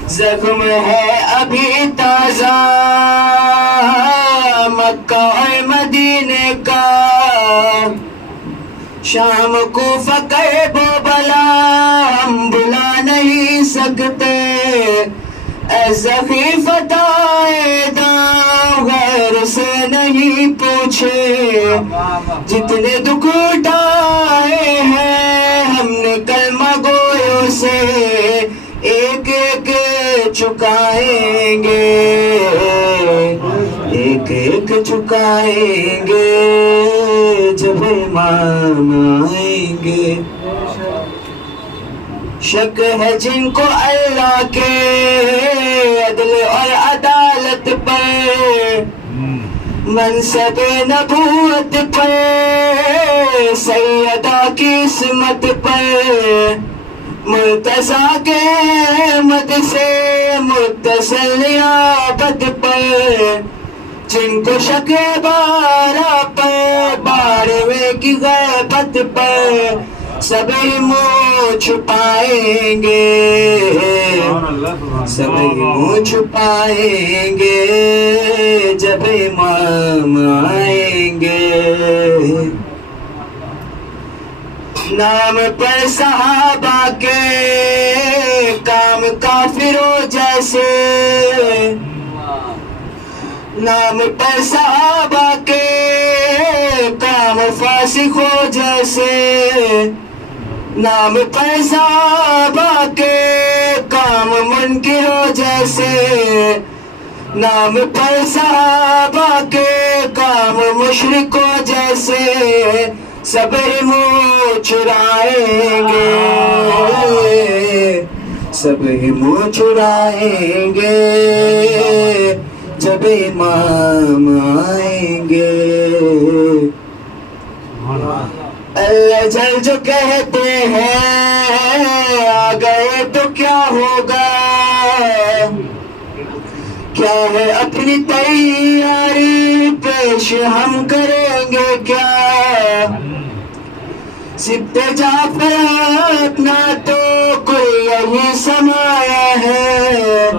زخم ہے ابھی تازہ مکہ اور مدینے کا، شام کو فقر بو بلا ہم بلا نہیں سکتے. اے زخی فتائے داں غیر سے نہیں پوچھے، جتنے دکھ اٹھائے ہیں ہم نے کلمہ گویوں سے، ایک ایک چکائیں گے، ایک ایک چکائیں گے جب امام آئیں گے. شک ہے جن کو اللہ کے عدل اور عدالت پر، منصب نبوت پر، سیدہ کی عصمت پر، مرتضیٰ کے مد سے متصل نیابت پر، جن کو شک بارہ پر، بارہویں کی غیبت پر، سبھی منہ چھپائیں گے، سبھی منہ چھپائیں گے جب امام آئیں گے. نام پر صحابہ کے کام کافروں جیسے نام پر صحابہ کے کام فاسق ہو جیسے نام پر صحابہ کے کام منکر ہو جیسے نام پر صحابہ کے کام مشرک ہو جیسے صبر منہ چھڑائیں گے سب منہ چھڑائیں گے جب امام آئیں گے اللہ جل جو کہتے ہیں آ گئے تو کیا ہوگا کیا ہے اپنی تیاری پیش ہم کریں گے کیا سبت جعفر اپنا تو کوئی یہی سمایا ہے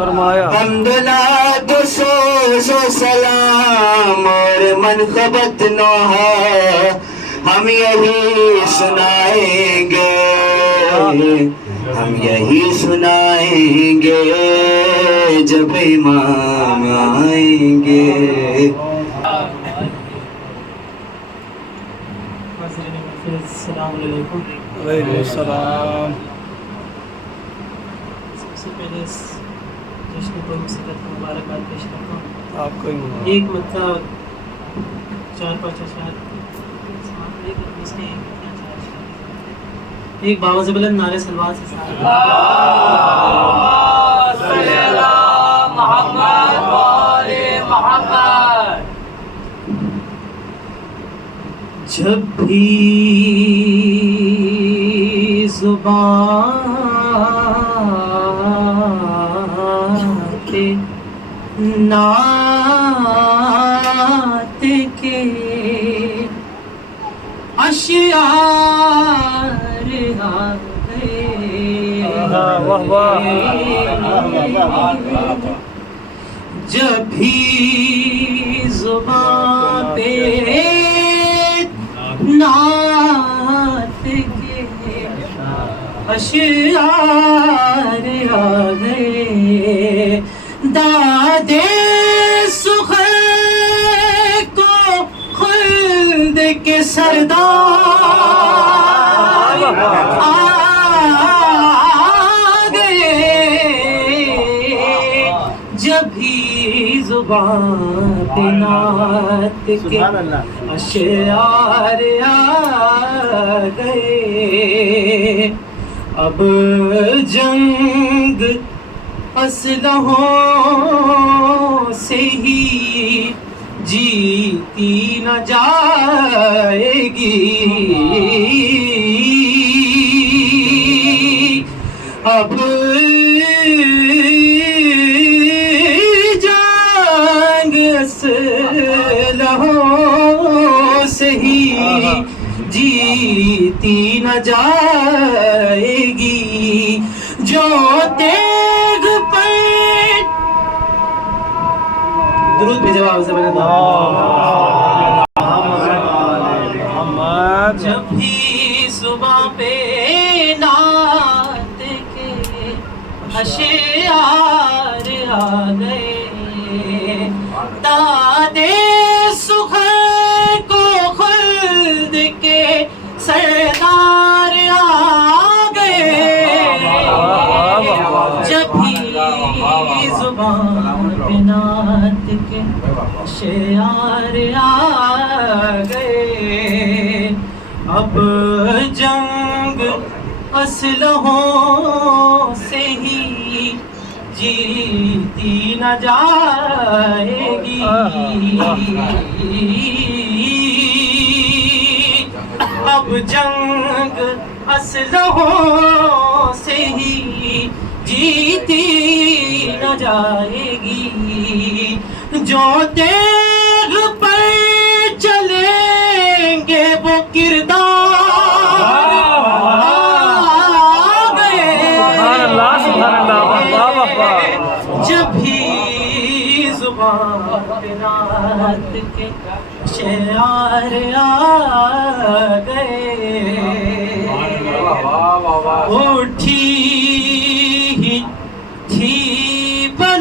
حمدللہ تو سوز و سلام اور منقبت نوحہ ہم یہی سنائیں گے ہم یہی سنائیں گے جب امام آئیں گے السلام علیکم. وعلیکم السلام. سب سے پہلے اس جشن کو مسرت مبارکباد پیش کرتا ہوں. آپ کو ایک مدہ 4-5 اشعار ایک باواز بلند نعرے سلوات سے جب بھی زبان پہ نعت کے اشعار جب بھی زبان پہ نعت کے اشعار آ گئے داد سخن کو خلد کے سردار آ گئے جب بھی زبان پہ نعت کے اشعار آ گئے اب جنگ اسلحوں سے ہی جیتی نہ جائے گی اب جنگ اسلحوں سے ہی جیتی نہ جائے گی جو تیغ پر درود بھیجے بابا سے بلند جب بھی صبح پہ نعت کے اشعار آ گئے داد سخن کو خلد کے سردار آ گئے جب بھی زبان پہ نعت کے اشعار آ گئے اب جنگ اسلحوں سے ہی جیتی نہ جائے گی اب جنگ اسلحوں سے ہی جیتی نہ جائے گی جو تیغ پر چلیں گے وہ کردار آ گئے جب بھی زبان پہ نعت کے اشعار آ گئے اٹھی تھی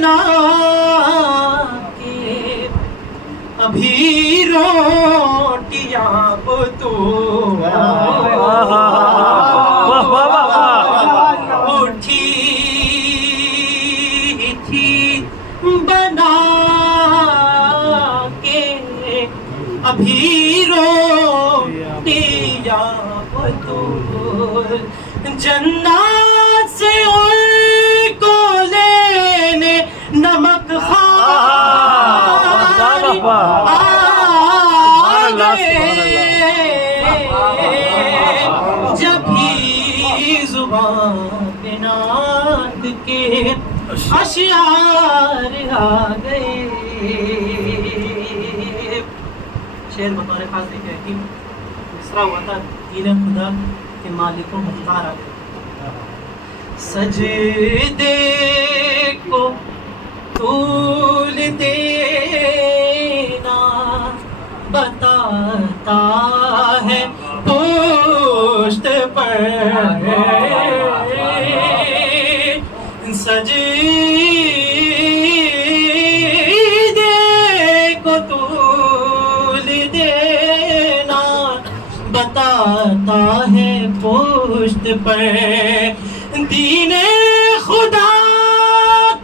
بنا کے ابھی روٹیاں کو تو اٹھی تھی بنا کے ابھی روٹیاں کو تو جنات سے ان کو لینے نمک خوار جب بھی زبان پہ نعت کے اشعار آ گئے. شعر بطور خاص دیکھا ہے کہ اس طرح ہوا تھا دین خدا کے مالک و مختار آ گئے. سجدے کو طول دینا بتاتا ہے پشت پر سجدے کو طول دینا بتاتا ہے پشت پر دین خدا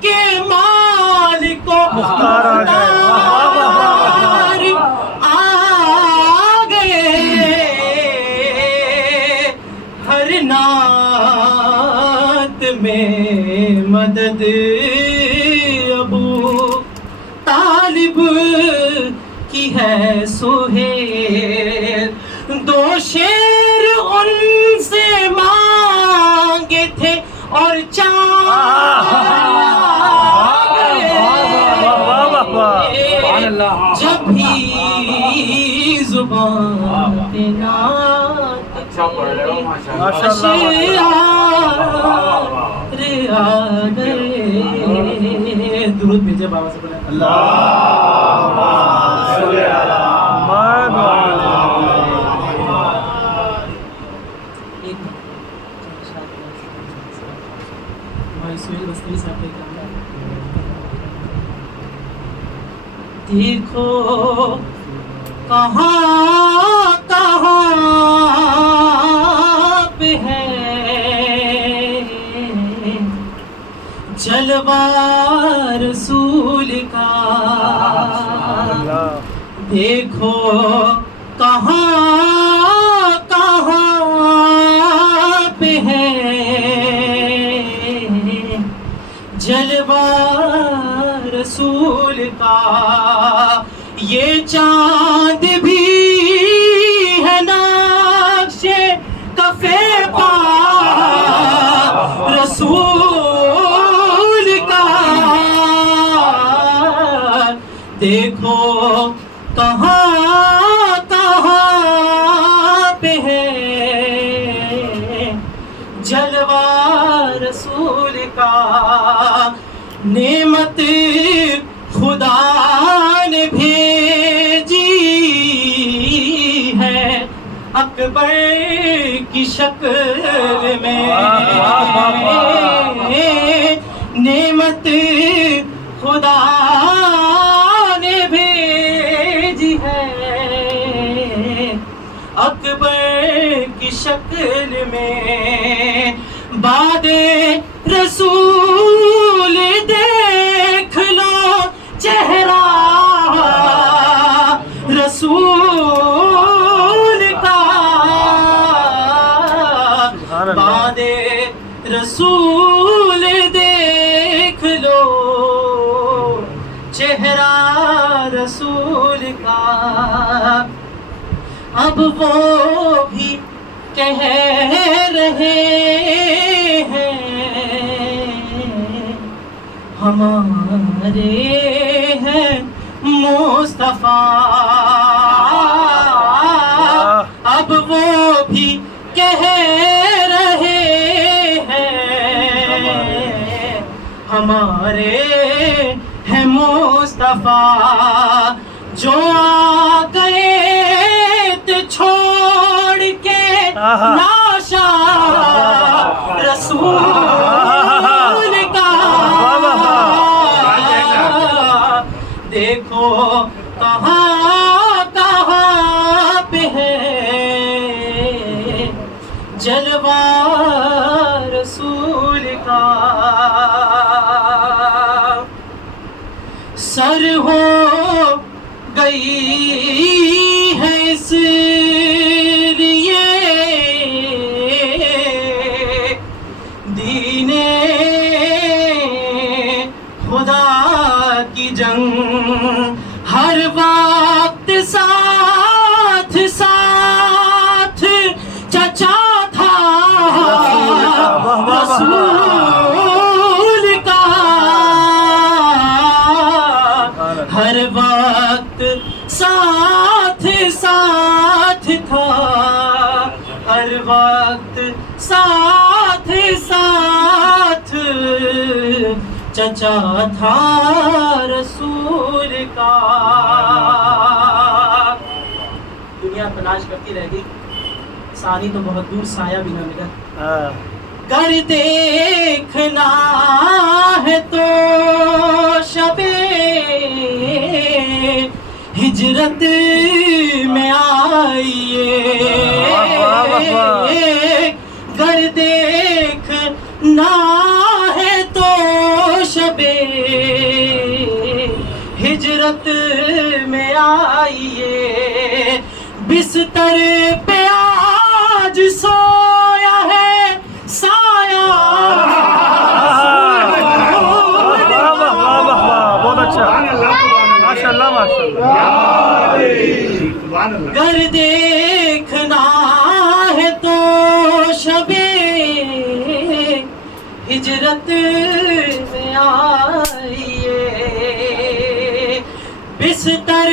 کے مالک و مختار آ گئے. ہر نعت میں مدد ابو طالب کی ہے سہیل. دو شیر ان سے مانگے تھے اور جب بھی زبان پہ نعت آ گئے. درود بھیجے بابا سے بولے دیکھو کہاں کہاں پہ ہے جلوہ رسول کا. دیکھو کہاں کہاں پہ ہے جلوہ رسول کا. یہ چاند بھی ہے نقش کفے پا رسول کا. دیکھو کہاں کہاں پہ ہے جلوہ رسول کا. نعمت خدا نے بھیجی ہے اکبر کی شکل میں. نعمت خدا نے بھیجی ہے اکبر کی شکل میں. بعد رسول دیکھ لو چہرہ رسول کا. بعد رسول دیکھ لو چہرہ رسول کا. اب وہ بھی کہہ رہے ہیں ہمارے ہیں مصطفیٰ. اب وہ بھی کہہ رہے ہیں ہمارے ہیں مصطفیٰ. جو آ گئے تو چھوڑ کے ناشا رسول کا. دیکھو کہاں کہاں پہ ہے جلوہ رسول کا، سر ہو گئی ہے اس لیے دین خدا کی جنگ، ہر وقت ساتھ ساتھ چچا تھا رسول کا، ہر وقت ساتھ ساتھ تھا، ہر وقت ساتھ ساتھ چچا تھا رسول کا۔ دنیا تلاش کرتی رہ گئی، سانی تو بہت دور، سایہ بھی نہ ملا۔ گر دیکھنا ہے تو شبِ ہجرت میں آئیے، گر دیکھنا ہے تو شبِ ہجرت میں آئیے، بستر پہ آج سویا ہے سایہ بہت اچھا، ماشاء اللہ ماشاء اللہ۔ گر دیکھنا ہے تو شبِ ہجرت میں آئیے، بستر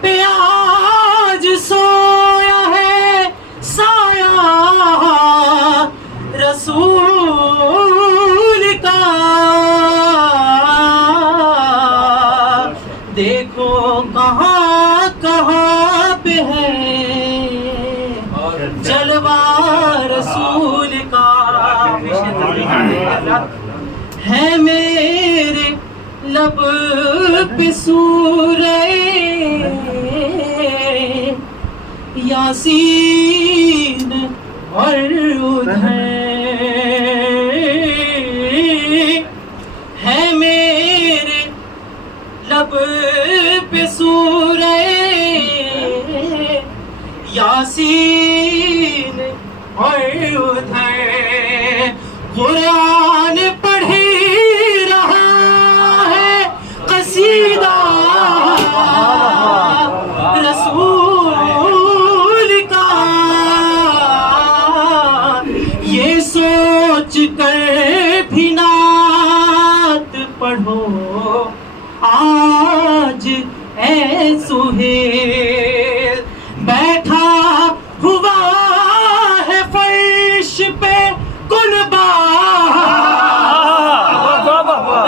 پہ آج سویا ہے سایہ رسول کا، دیکھو کہاں کہاں پہ ہے جلوہ رسول کا، ہے میرے لب پہ سورہ یاسین اور ادھر ہے میرے لب پہ سورہ یاسین اور ادھر قرآن پڑھی رہا ہے قصیدہ رسول کا، یہ سوچ کر بھی نعت پڑھو آج اے سہیل، بیٹھا ہوا ہے فرش پہ کنبہ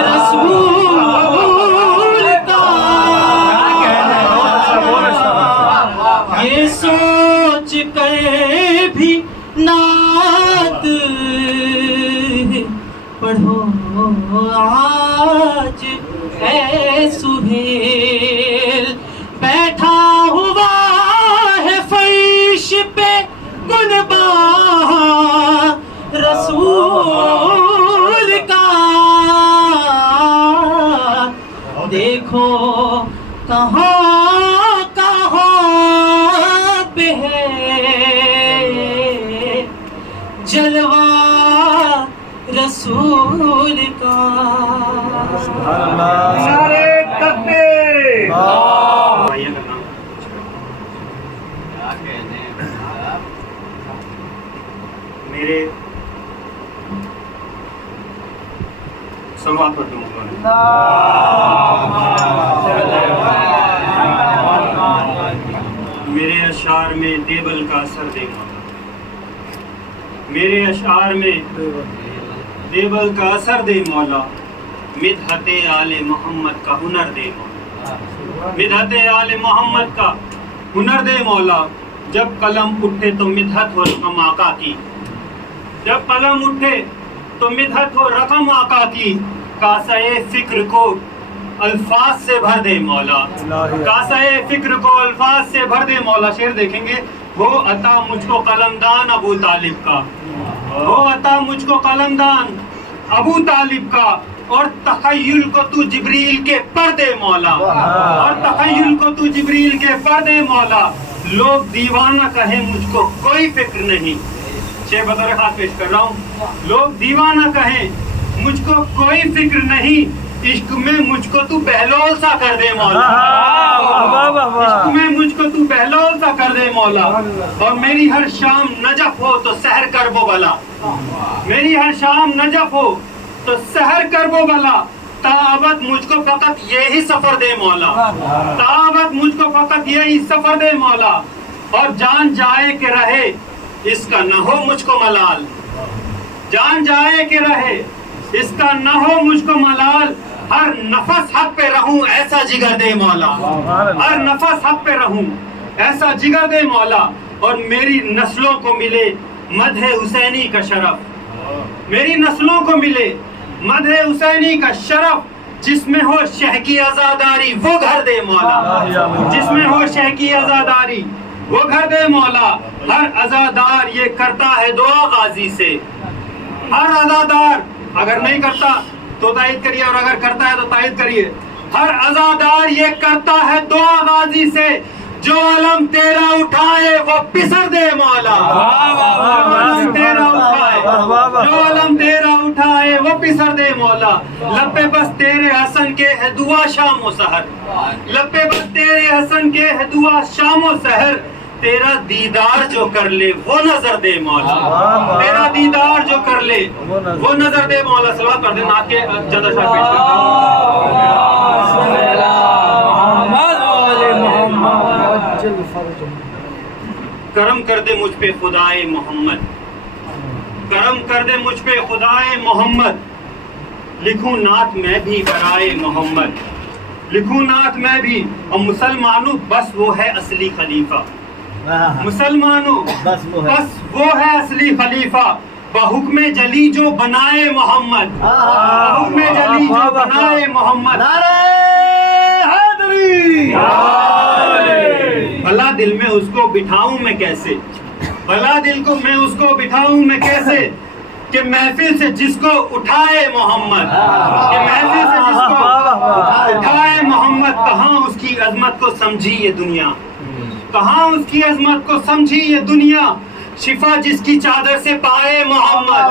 رسول کا، یہ سوچ کر بھی نعت پڑھو آج اے سہیل، بیٹھا ہوا ہے فرش پہ کنبہ رسول کا، دیکھو کہاں کہاں پہ ہے جلوہ رسول کا۔ سارے تکبیر، میرے سلوات پڑھتے ہیں، میرے اشعار میں دیبل کا اثر دے مولا، میرے اشعار میں دیبل کا اثر دے مولا، مدحت آل محمد کا ہنر دے مولا، مدحت آل محمد کا ہنر دے مولا، جب قلم اٹھے تو مدحت ہو رقم آقا کی، جب قلم اٹھے تو مدحت ہو رقم آقا کی، کاسہ فکر کو الفاظ سے بھر دے مولا، کاسہ فکر کو الفاظ سے بھر دے مولا. شعر دیکھیں گے. ہو عطا مجھ کو قلمدان ابو طالب کا، ہو عطا مجھ کو قلمدان ابو طالب کا، اور تخیل کو تو جبریل کے پردے مولا، اور تخیل کو تو جبریل کے پردے مولا. لوگ دیوانہ کہیں مجھ کو کوئی فکر نہیں. شعر بطور خاص پیش کر رہا ہوں. لوگ دیوانہ کہیں مجھ کو کوئی فکر نہیں، عشق میں مجھ کو تو بہلول سا کر دے مولا، عشق میں مجھ کو تو بہلول سا کر دے مولا. اور میری ہر شام نجف ہو تو سحر کر وہ بلا، میری ہر شام نجف ہو تو سحر کر وہ بلا. تابت مجھ کو فقط یہی سفر دے مولا، تابت مجھ کو فقط یہی سفر دے مولا. اور جان جائے کہ رہے اس کا نہ ہو مجھ کو ملال، جان جائے کہ رہے اس کا نہ ہو مجھ کو ملال. ہر نفس حق پہ رہوں ایسا جگر دے مولا، ہر نفس حق پہ رہوں ایسا جگر دے مولا. اور میری نسلوں کو ملے مدح حسینی کا شرف، میری نسلوں کو ملے مدح حسینی کا شرف. جس میں ہو شہ کی عزاداری وہ گھر دے مولا، جس میں ہو شہ کی عزاداری وہ گھر دے مولا. ہر عزادار یہ کرتا ہے دعا غازی سے، ہر عزادار اگر نہیں کرتا تو تائید کریے، اور اگر کرتا ہے تو تائید کریے. ہر عزادار یہ کرتا ہے دعا غازی سے، جو علم تیرا اٹھائے وہ پسر دے مولا، جو علم تیرا اٹھائے، جو علم تیرا اٹھائے وہ پسر دے مولا. لب پہ بس تیرے حسن کے ہے دعا شام و سحر، لب پہ بس تیرے حسن کے ہے دعا شام و سحر. تیرا دیدار جو کر لے وہ نظر دے مولا، تیرا دیدار جو کر لے وہ نظر دے مولا. صلوات پڑھ دیں. نعت کے چند اشعار پیش کرتا ہوں. کرم کر دے مجھ پہ خدائے محمد، کرم کر دے مجھ پہ خدائے محمد. لکھوں نعت میں بھی برائے محمد، لکھوں نعت میں بھی. اور مسلمانوں بس وہ ہے اصلی خلیفہ، مسلمانوں بس وہ ہے اصلی خلیفہ. بحکم جلی جو بنائے محمد، بحکم جلی جو بنائے محمد. بھلا دل میں اس کو بٹھاؤں میں کیسے، بھلا دل کو میں اس کو بٹھاؤں میں کیسے، کہ محفل سے جس کو اٹھائے محمد، کہ محفل سے جس کو اٹھائے محمد. کہاں اس کی عظمت کو سمجھی یہ دنیا، کہاں اس کی عظمت کو سمجھی یہ دنیا. شفا جس کی چادر سے پائے محمد،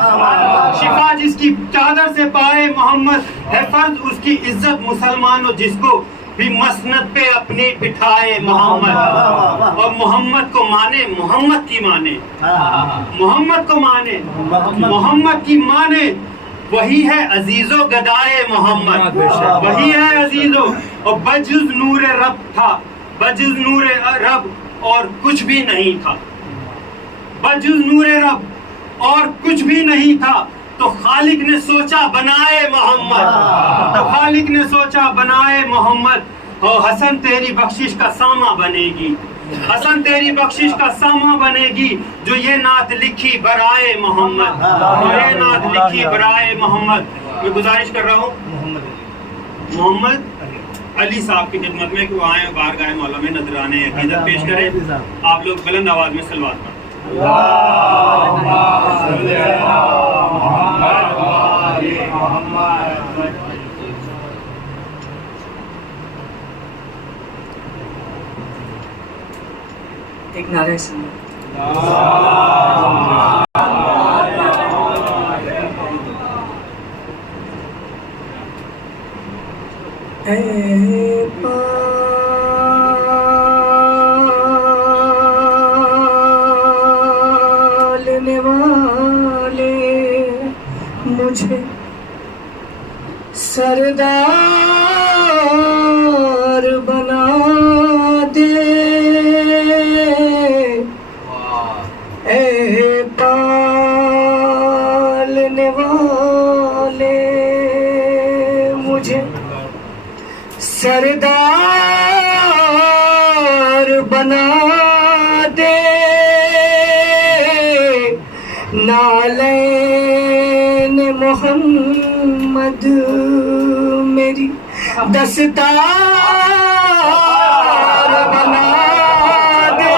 شفا جس کی چادر سے پائے محمد. ہے فرض اس کی عزت مسلمانوں جس کو بھی مسند پہ اپنی بٹھائے محمد. اور محمد کو مانے محمد کی مانے، محمد کو مانے محمد کی مانے. وہی ہے عزیز و گدائے محمد، وہی ہے عزیز و. اور بجز نور رب تھا، بجز نور رب اور کچھ بھی نہیں تھا، بجز نور رب اور کچھ بھی نہیں تھا. تو خالق نے سوچا بنائے محمد، تو خالق نے سوچا بنائے محمد. اور حسن تیری بخشش کا ساما بنے گی، حسن تیری بخشش کا ساما بنے گی. جو یہ نعت لکھی برائے محمد، جو یہ نعت لکھی برائے محمد. میں گزارش کر رہا ہوں محمد علی صاحب کی خدمت میں کہ وہ آئیں بارگاہ مولا میں نذرانے عقیدت پیش کریں. آپ لوگ بلند آواز میں صلوات پڑھیں. ایک نعرہ سنو. اے پالنے والے مجھے سردار بنا دے، اے پالنے والے مجھے سردار بنا دے. نالین محمد میری دستار بنا دے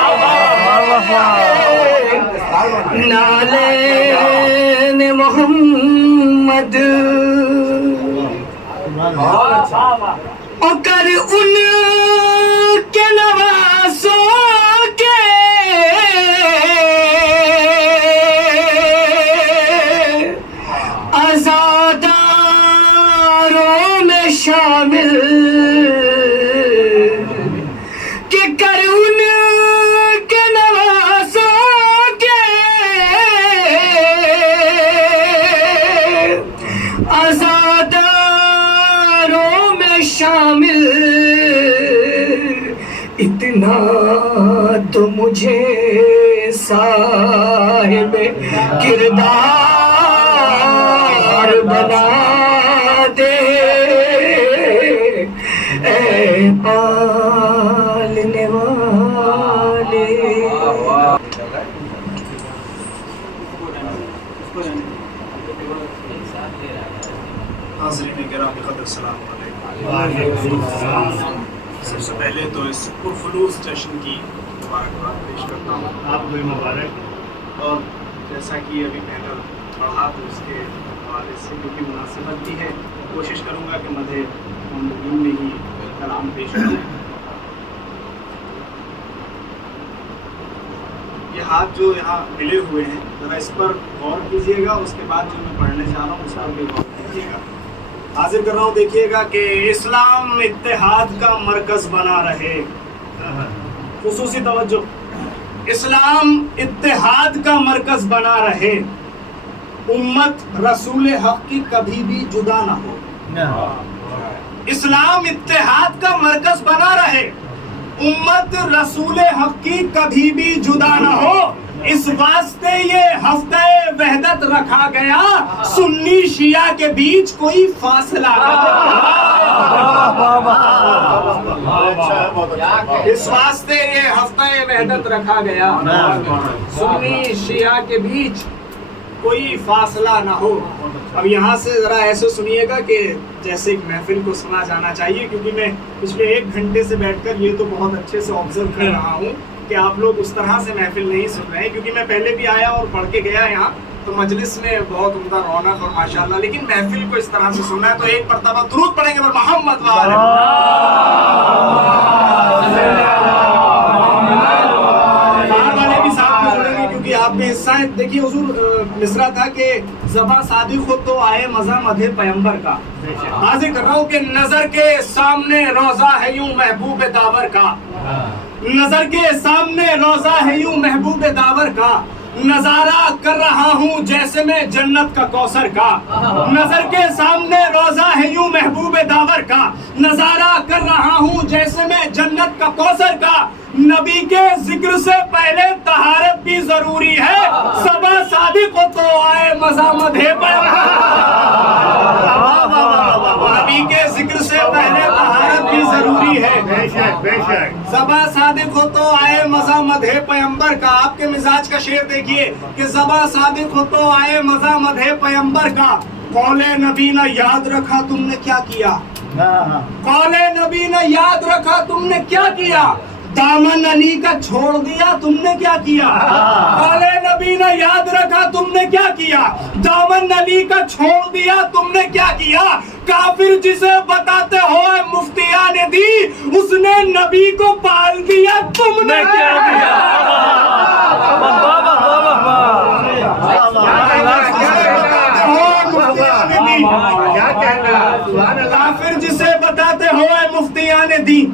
نالین محمد اور کر ان کے نوازوں کے عزاداروں میں شامل کہ کر ان کے نوازوں کے عزاداروں میں شامل اتنا تو مجھے صاحب کردار بنا دے اے پالنے والے. حاضرین گرامی قدر السلام علیکم. سب سے پہلے تو اس پرخلوص جشن کی مبارکباد پیش کرتا ہوں آپ کو مبارک. اور جیسا کہ ابھی پینل پڑھا تو اس کے حوالے سے کیونکہ مناسبت بھی ہے کوشش کروں گا کہ مدح محمدین میں ہی کلام پیش کروں. یہ ہاتھ جو یہاں ملے ہوئے ہیں ذرا اس پر غور کیجیے گا. اس کے بعد جو میں پڑھنے جا رہا ہوں اس پر بھی غور کیجیے گا. حاضر کر رہا ہوں دیکھیے گا کہ اسلام اتحاد کا مرکز بنا رہے. خصوصی توجہ. اسلام اتحاد کا مرکز بنا رہے. امت رسول حق کی کبھی بھی جدا نہ ہو. اسلام اتحاد کا مرکز بنا رہے. امت رسول حق کی کبھی بھی جدا نہ ہو. اس واسطے یہ ہفتہ وحدت رکھا گیا. سنی شیعہ کے بیچ کوئی فاصلہ نہ ہو. اس واسطے یہ ہفتہ وحدت رکھا گیا. سنی شیعہ کے بیچ کوئی فاصلہ نہ ہو. اب یہاں سے ذرا ایسے سنیے گا کہ جیسے ایک محفل کو سنا جانا چاہیے, کیونکہ میں پچھلے 1 گھنٹے سے بیٹھ کر یہ تو بہت اچھے سے آبزرو کر رہا ہوں کہ آپ لوگ اس طرح سے محفل نہیں سن رہے ہیں. کیونکہ میں پہلے بھی آیا اور پڑھ کے گیا یہاں تو مجلس میں بہت عمدہ رونق اور ماشاءاللہ, لیکن محفل کو اس طرح سے سننا ہے تو ایک مرتبہ درود پڑھیں گے پر محمد والے. کیونکہ آپ بھی حصہ ہیں. دیکھیے حضور مصرع تھا کہ زباں صادق ہو تو آئے مزہ مدح پیمبر کا. حاضر کر رہا ہوں کہ نظر کے سامنے روضہ ہے یوں محبوب داور کا. نظر کے سامنے روضہ ہے یوں محبوب داور کا. نظارہ کر رہا ہوں جیسے میں جنت کا کوثر کا. نظر کے سامنے روضہ ہے یوں محبوب داور کا. نظارہ کر رہا ہوں جیسے میں جنت کا کوثر کا. نبی کے ذکر سے پہلے طہارت بھی ضروری ہے. صبا صادق ہو تو آئے مزہ مدح پیمبر. نبی کے ذکر سے پہلے طہارت بھی ضروری ہے. صبا صادق ہو تو آئے مزہ مدح پیمبر کا. آپ کے مزاج کا شعر دیکھیے کہ صبا صادق ہو تو آئے مزہ مدح پیمبر کا. قول نبی نے یاد رکھا تم نے کیا کیا. قول نبی نے یاد رکھا تم نے کیا کیا. دامن علی کا چھوڑ دیا تم نے کیا کیا. قول نبی نے یاد رکھا تم نے کیا کیا. دامن علی کا چھوڑ دیا تم نے کیا کیا. کافر جسے بتاتے ہو مفتیان دی, اس نے نبی کو پال دیا تم نے کیا کیا. کافر جسے بتاتے ہو مفتیان دی,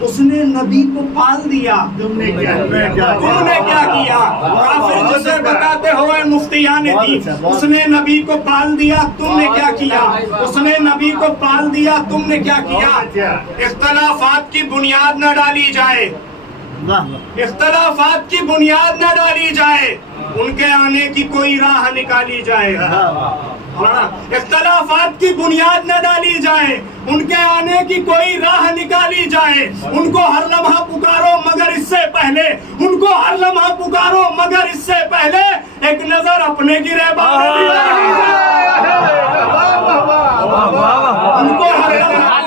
اس نے نبی کو پال دیا تم نے کیا کیا. کافر جسے بتاتے ہوئے مفتیان دی, اس نے نبی کو پال دیا تم نے کیا کیا. اس نے نبی کو پال دیا تم نے کیا کیا. اختلافات کی بنیاد نہ ڈالی جائے. اختلافات کی بنیاد نہ ڈالی جائے. ان کے آنے کی کوئی راہ نکالی جائے. اختلافات کی بنیاد نہ ڈالی جائے. ان کے آنے کی کوئی راہ نکالی جائے. ان کو ہر لمحہ پکارو مگر اس سے پہلے. ان کو ہر لمحہ پکارو مگر اس سے پہلے ایک نظر اپنے گریباں میں بھی ڈالی جائے. ان کو ہر لمحہ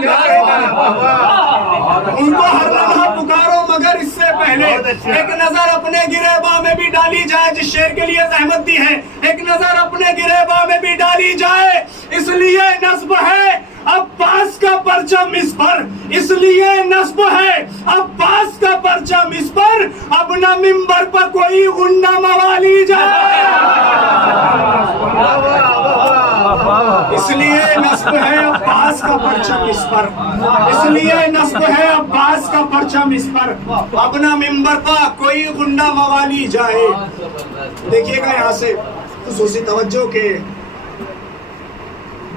ان کو ہر لمحہ پکارو مگر اس سے پہلے ایک نظر اپنے گریباں میں بھی ڈالی جائے جس شیر کے لیے زحمت دی ہے. ایک نظر اپنے گریباں میں بھی ڈالی جائے اس لیے نصب ہے عباس کا پرچم اس پر. اس لیے نصب ہے عباس کا پرچم اس پر. اب نہ منبر پر کوئی غنہ موالی جائے. اس لیے نصب ہے عباس کا پرچم اس پر. اس لیے نصب ہے عباس کا پرچم اس پر. اب نہ منبر پر کوئی غنہ موالی جائے. دیکھیے گا یہاں سے خصوصی توجہ کے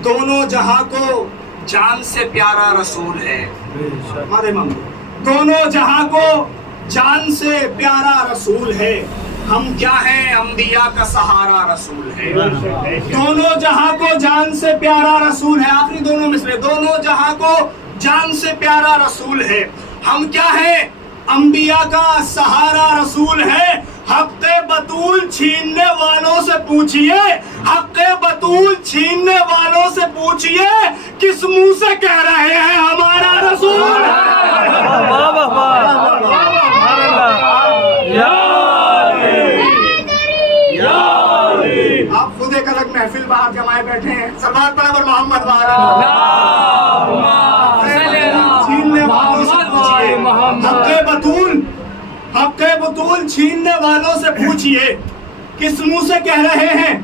دونوں جہاں کو جان سے پیارا رسول ہے. دونوں جہاں کو جان سے پیارا رسول ہے. ہم کیا ہیں انبیاء کا سہارا رسول ہے. دونوں جہاں کو جان سے پیارا رسول ہے. آخری دونوں مصرے. دونوں جہاں کو جان سے پیارا رسول ہے. ہم کیا ہیں انبیاء کا سہارا رسول ہے. حق بطول چھیننے والوں سے پوچھئے. حق بطول چھیننے والوں سے پوچھئے کس منہ سے کہہ رہے ہیں ہمارا رسول. آپ خود ایک الگ محفل باہر جمائے بیٹھے ہیں. سلوات پڑھیں اور محمد چھیننے والوں سے پوچھئے. حق بطول چھیننے والوں سے پوچھئے کس منہ سے کہہ رہے ہیں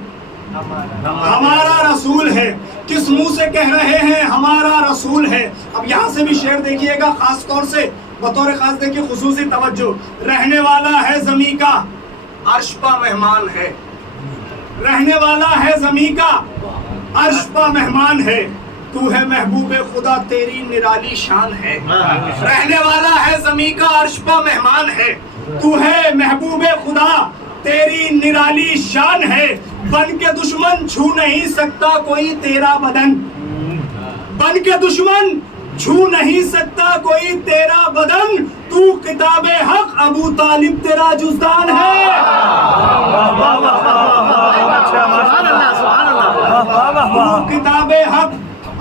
ہمارا رسول ہے. کس منہ سے کہہ رہے ہیں ہمارا رسول ہے. اب یہاں سے بھی شعر دیکھیے گا خاص طور سے بطور خاص دیکھیے خصوصی توجہ. رہنے والا ہے زمین کا عرش پہ مہمان ہے. رہنے والا ہے زمین کا عرش پہ مہمان ہے. تو ہے محبوب خدا تیری نرالی شان ہے. رہنے والا ہے زمین کا عرش پہ مہمان ہے. تو ہے محبوب خدا تیری نرالی شان ہے. بن کے دشمن چھو نہیں سکتا کوئی تیرا بدن. بن کے دشمن چھو نہیں سکتا کوئی تیرا بدن. تو کتاب حق ابو طالب تیرا جزدان ہے. تو کتاب حق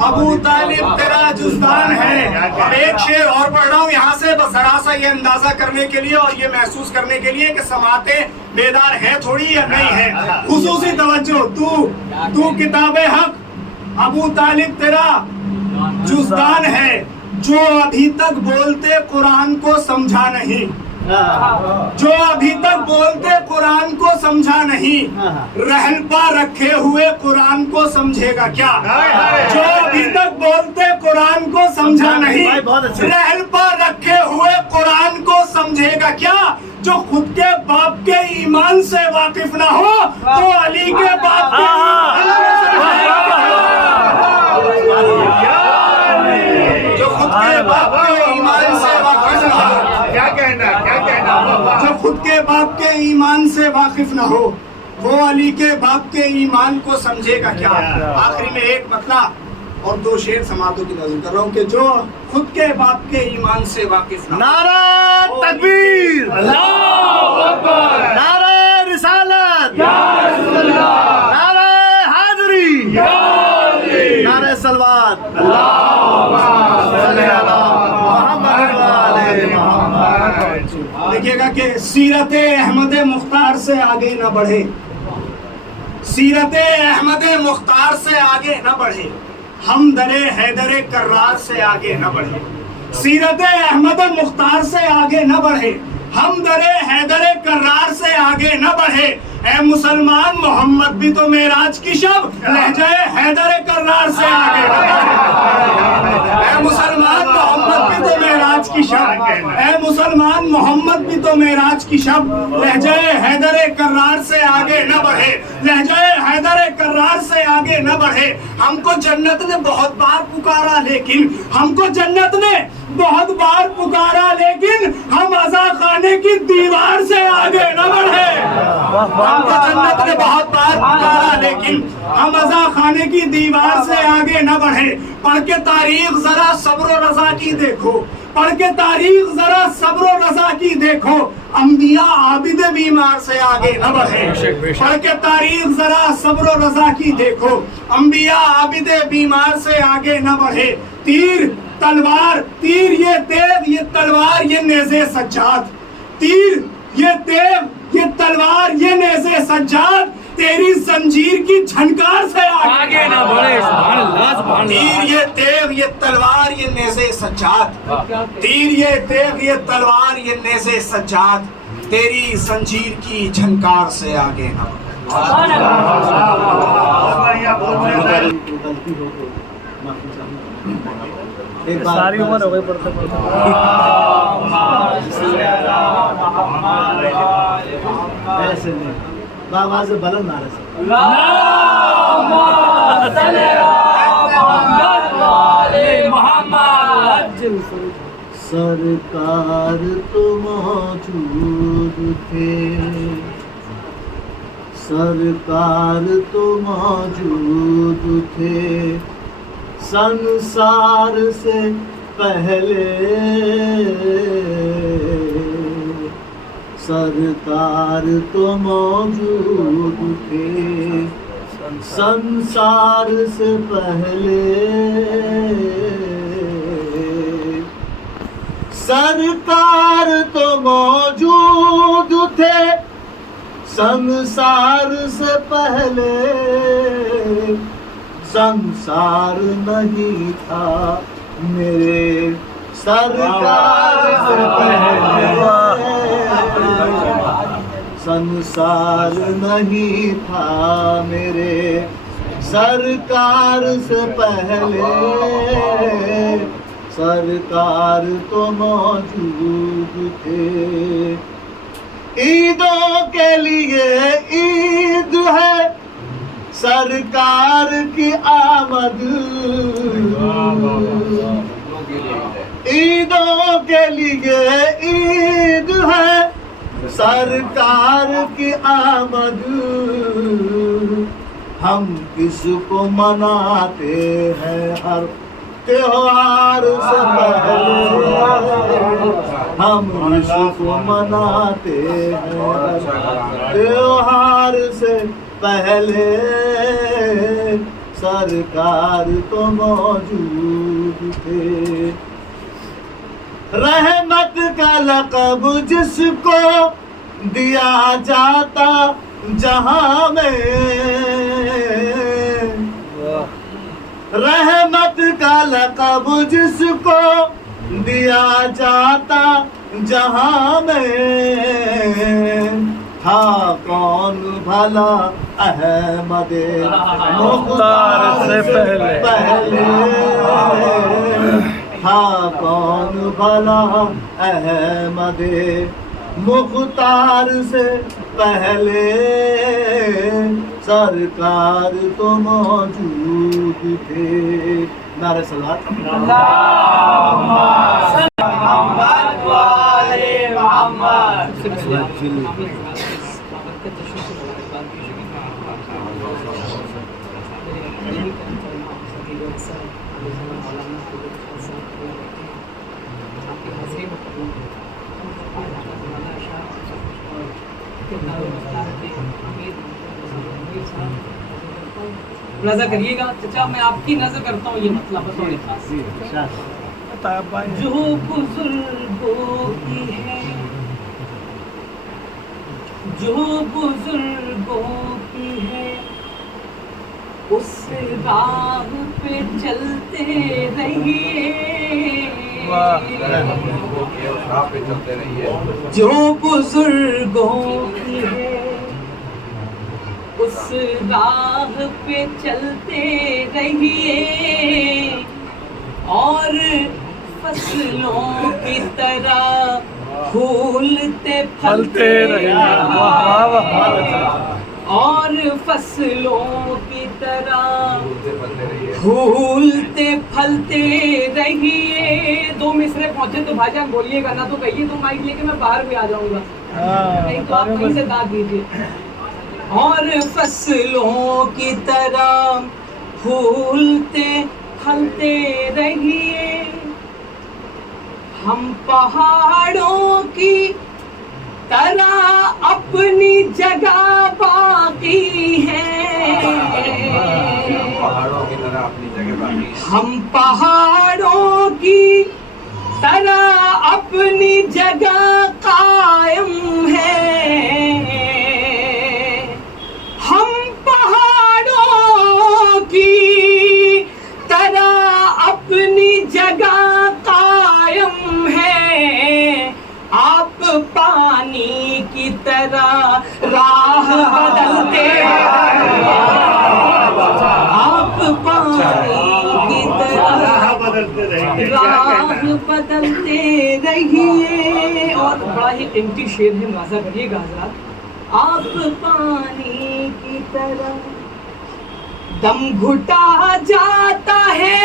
ابو طالب تیرا جزدان ہے. اب ایک شعر اور پڑھ رہا ہوں یہاں سے بس ذرا سا یہ اندازہ کرنے کے لیے اور یہ محسوس کرنے کے لیے کہ سماعتیں بیدار ہیں تھوڑی یا نہیں ہے. خصوصی توجہ. تو کتاب حق ابو طالب تیرا جزدان ہے. جو ابھی تک بولتے قرآن کو سمجھا نہیں. جو ابھی تک بولتے قرآن کو سمجھا نہیں. رحل پا رکھے ہوئے قرآن کو سمجھے گا کیا. جو ابھی تک بولتے قرآن کو سمجھا نہیں. رحل پا رکھے ہوئے قرآن کو سمجھے گا کیا. جو خود کے باپ کے ایمان سے واقف نہ ہو تو علی کے باپ کے جو خود کے باپ کے ایمان سے واقف نہ ہو. جو خود کے باپ کے ایمان سے واقف نہ ہو وہ علی کے باپ کے ایمان کو سمجھے گا کیا. آخری میں ایک مطلع اور دو شعر سماعتوں کی نظر کر رہا ہوں کہ جو خود کے باپ کے ایمان سے واقف نہ ہو. نعرہ تکبیر، اللہ اکبر، نعرہ رسالت، یا رسول اللہ، نعرہ حاضری، یا علی، نعرہ صلوات، اللہم صلی علی محمد و آل محمد. دیکھیے گا کہ سیرت احمد مختار سے آگے نہ بڑھے. سیرت احمد مختار سے آگے نہ بڑھے. ہم درے حیدر کرار سے آگے نہ بڑھے. سیرت احمد مختار سے آگے نہ بڑھے. ہم درے حیدر کرار سے آگے نہ بڑھے. اے مسلمان محمد بھی تو معراج کی شب لہجہ حیدر کرار سے آگے نہ بڑھے. اے مسلمان محمد بھی تو معراج کی شب. اے مسلمان محمد بھی تو معراج کی شب لہجہ حیدر کرار سے آگے نہ بڑھے. لہجہ حیدر کرار سے آگے نہ بڑھے. ہم کو جنت نے بہت بار پکارا لیکن ہم کو جنت نے بہت بار پکارا لیکن ہم عزا خانے کی دیوار سے آگے نہ بڑھے. ہم کو جنت نے بہت بار پکارا لیکن ہم عزا خانے کی دیوار سے آگے نہ بڑھے. پڑھ کے تاریخ ذرا صبر و رضا کی دیکھو. پڑھ کے تاریخ ذرا صبر و رضا کی دیکھو. انبیاء عابد بیمار سے آگے نہ بڑھے. پڑھ کے تاریخ ذرا صبر و رضا کی دیکھو. انبیاء عابد بیمار سے آگے نہ بڑھے. تیر تلوار، تیر یہ تیغ یہ تلوار یہ نیزے سجاد، تیر یہ تیغ یہ تلوار یہ نیزے سجاد، تیری زنجیر کی جھنکار سے آگے نہ بڑھے، سبحان اللہ سبحان اللہ۔ تیر یہ تیغ یہ تلوار یہ نیزے سجاد، تیر یہ تیغ یہ تلوار یہ نیزے سجاد، تیری زنجیر کی جھنکار سے آگے نہ بڑھے۔ ساری عمر ہو گئی پڑھتے ایسے نہیں آواز بلند آ سرکار تو موجود تھے، سرکار تو موجود تھے سنسار سے پہلے، سرکار تو موجود تھے سنسار سے پہلے، سرکار تو موجود تھے سنسار سے پہلے، سنسار نہیں تھا میرے سرکار سے پہلے، سنسار نہیں تھا میرے سرکار سے پہلے، سرکار تو موجود تھے۔ عیدوں کے لیے عید ہے سرکار کی آمد، عیدوں کے لیے عید ہے سرکار کی آمد، ہم کس کو مناتے ہیں ہر تہوار سے پہلے، ہم اس کو مناتے ہیں تہوار سے پہلے، سرکار تو موجود تھے۔ رحمت کا لقب جس کو دیا جاتا جہاں میں، رحمت کا لقب جس کو دیا جاتا جہاں میں، تھا کون بھلا احمد مختار سے پہلے، تھا کون بھلا احمد مختار سے پہلے، سرکار تو موجود تھے۔ نعرہ صلوات نظر کریے گا چچا، میں آپ کی نظر کرتا ہوں، یہ مطلب بطور خاص جو بزرگوں کی ہے، جو بزرگوں کی ہے اس راہ پہ چلتے رہیے، جو بزرگوں کی ہے اس راہ پہ چلتے رہیے، اور فصلوں کی طرح پھولتے پھلتے رہیے، اور فصلوں کی طرح پھولتے پھلتے رہیے۔ دو مصرے پہنچے تو بھائی جان بولیے گا، نہ تو کہیے تو مائک لے کے میں باہر بھی آ جاؤں گا، نہیں تو آپ کہیں سے داد دیجیے۔ اور فصلوں کی طرح پھولتے پھلتے رہیے، ہم پہاڑوں کی طرح اپنی جگہ باقی ہے، ہم پہاڑوں کی طرح اپنی جگہ قائم ہیں، ہم پہاڑوں کی طرح اپنی جگہ قائم ہیں، آپ پانی کی طرح راہ بدلتے آپ پانی کی طرح راہ بدلتے رہیے. اور بڑا ہی قیمتی شعر ہے، ملاحظہ کریے گا حضرات. آپ پانی کی طرح دم گھٹا جاتا ہے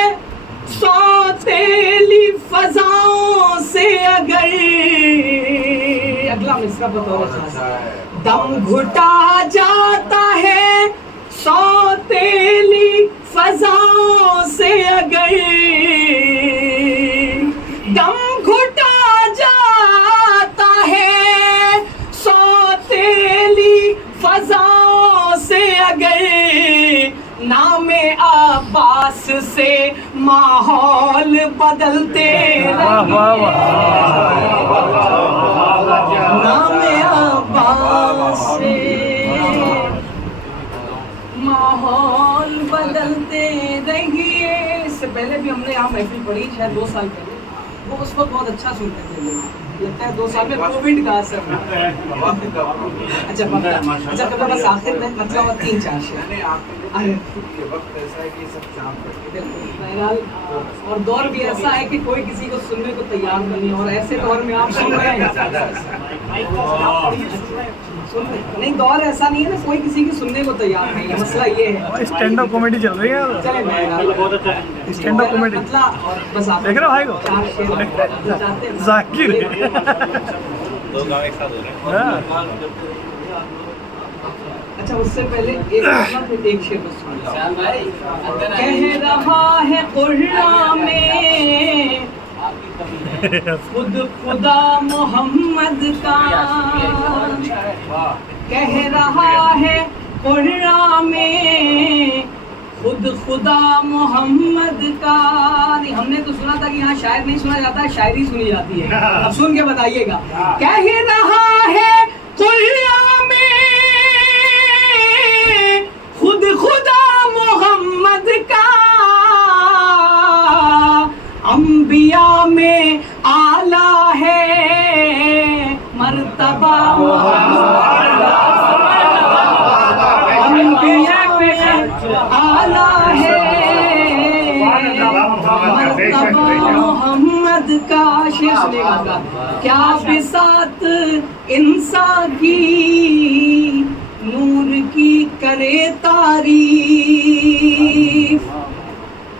سوتیلی فضاؤں سے اگر. اگلا مصرع بطور خاص. دم گھٹا جاتا ہے سوتیلی فضاؤں سے اگر، دم گھٹا جاتا ہے سوتیلی فضاؤں سے اگر، نام عباس سے ماحول بدلتے نام عباس سے ماحول بدلتے رہیے. اس سے پہلے بھی ہم نے یہاں محفل پڑھی شاید 2 سال پہلے، وہ اس وقت بہت اچھا سنتے تھے لوگ. لگتا ہے 2 سال میں کووڈ کا اثر ہوا. اچھا بس آخر میں مطلب 3-4 شعر. بہرحال اور دور بھی ایسا ہے کہ کوئی کسی کو سننے کو تیار نہیں، اور ایسے دور میں آپ سن رہے ہیں. نہیں، دور ایسا نہیں ہے نا، کوئی کسی کی سننے کو تیار نہیں ہے. مسئلہ یہ ہے اسٹینڈ اپ کامیڈی چل رہی ہے. چلے بہرحال اسٹینڈ اپ کامیڈی اور بس آپ دیکھ رہے بھائی کو ذاکر اچھا اس سے پہلے ایک شعر بس سن. کہہ رہا ہے قرآن میں خود خدا محمد کا، کہہ رہا ہے قرآن میں خود خدا محمد کا. نہیں، ہم نے تو سنا تھا کہ یہاں شاعر نہیں سنا جاتا ہے، شاعری سنی جاتی ہے. اب سن کے بتائیے گا. کہہ رہا ہے قرآن میں خود خدا محمد کا، انبیاء میں اعلیٰ ہے مرتبہ محمد، انبیاء میں اعلیٰ ہے مرتبہ محمد کا. شعر سنے گا. کیا بساط انسان کی نور کی کرے تعریف،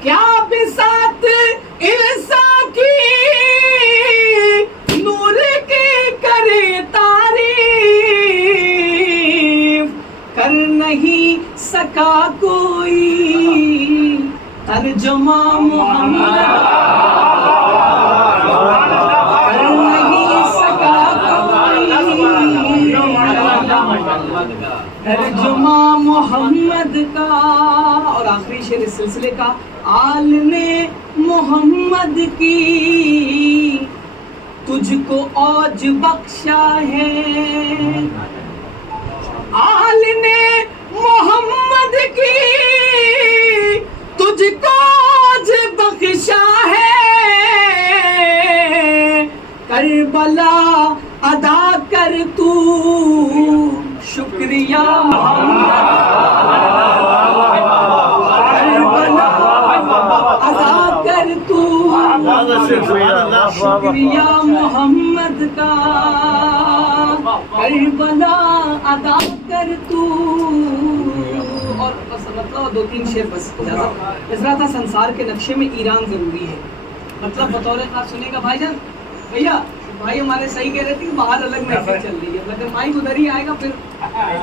کیا بساط انسان کی نور کی کرے تعریف، کر نہیں سکا کوئی ترجمہ محمد، کر نہیں سکا کوئی ترجمہ محمد کا. اور آخری شعر اس سلسلے کا. آل نے محمد کی تجھ کو اوج بخشا ہے، آل نے محمد کی تجھ کو اوج بخشا ہے، کربلا ادا کر تو شکریہ محمد، کربلا ادا کر تو شکریہ محمد کا، کربلا ادا کر تو. اور بس مطلب 2-3 شعر بس اجازت. اس طرح تھا سنسار کے نقشے میں ایران ضروری ہے. مطلب بطور خاص سنے گا بھائی جان. بھیا بھائی ہمارے صحیح کہہ رہے تھے کہ باہر الگ محفل چل رہی ہے، مگر مائک ادھر ہی آئے گا، پھر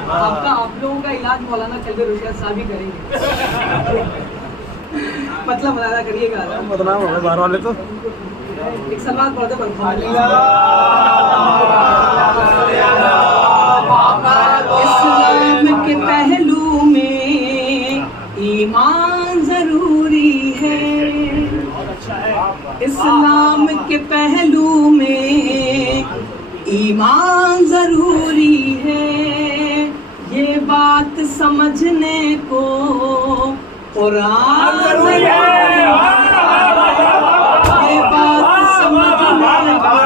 آپ لوگوں کا علاج مولانا کلب رشید صاحب ہی کریں گے. مطلب ملاحظہ کریے گا. بدنام ہو گئے باہر والے تو. ایک سلوات پڑھتے پڑھتے اسلام کے پہلو میں ایمان ضروری ایمان ضروری ہے یہ بات سمجھنے کو، قرآن ضروری ہے یہ بات سمجھنے کو،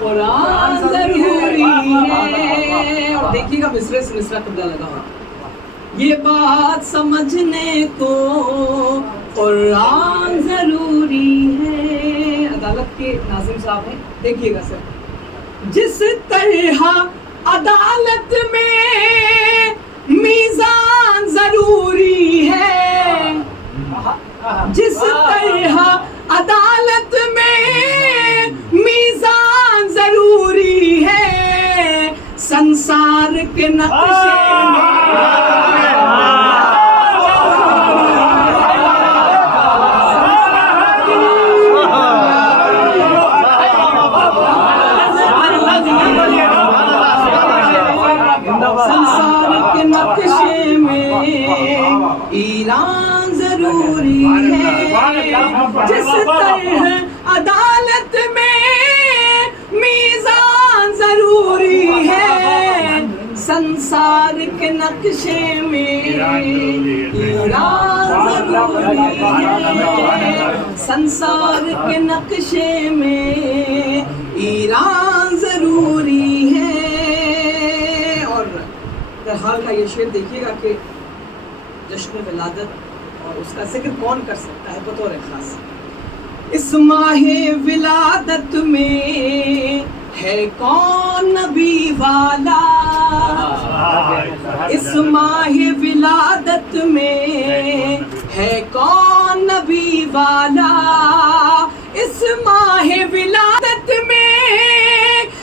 قرآن ضروری ہے. اور دیکھیے گا مصرے سے مصرا قبلہ لگا ہوا، یہ بات سمجھنے کو قرآن ضروری ہے. عدالت کے ناظم صاحب ہیں، دیکھیے گا سر. جس طرح عدالت میں میزان ضروری ہے، جس طرح عدالت میں میزان ضروری ہے، سنسار کے نقشے ایران ضروری ہے، جس طرح عدالت میں میزان ضروری ہے، سنسار کے نقشے میں ایران ضروری ہے، سنسار کے نقشے میں ایران ضروری ہے. اور حال کا یہ شعر دیکھیے گا کہ جشن ولادت اور اس کا ذکر کون کر سکتا ہے بطور خاص. اس ماہ ولادت میں ہے کون نبی والا، اس ماہ ولادت میں ہے کون نبی والا، اس ماہ ولادت میں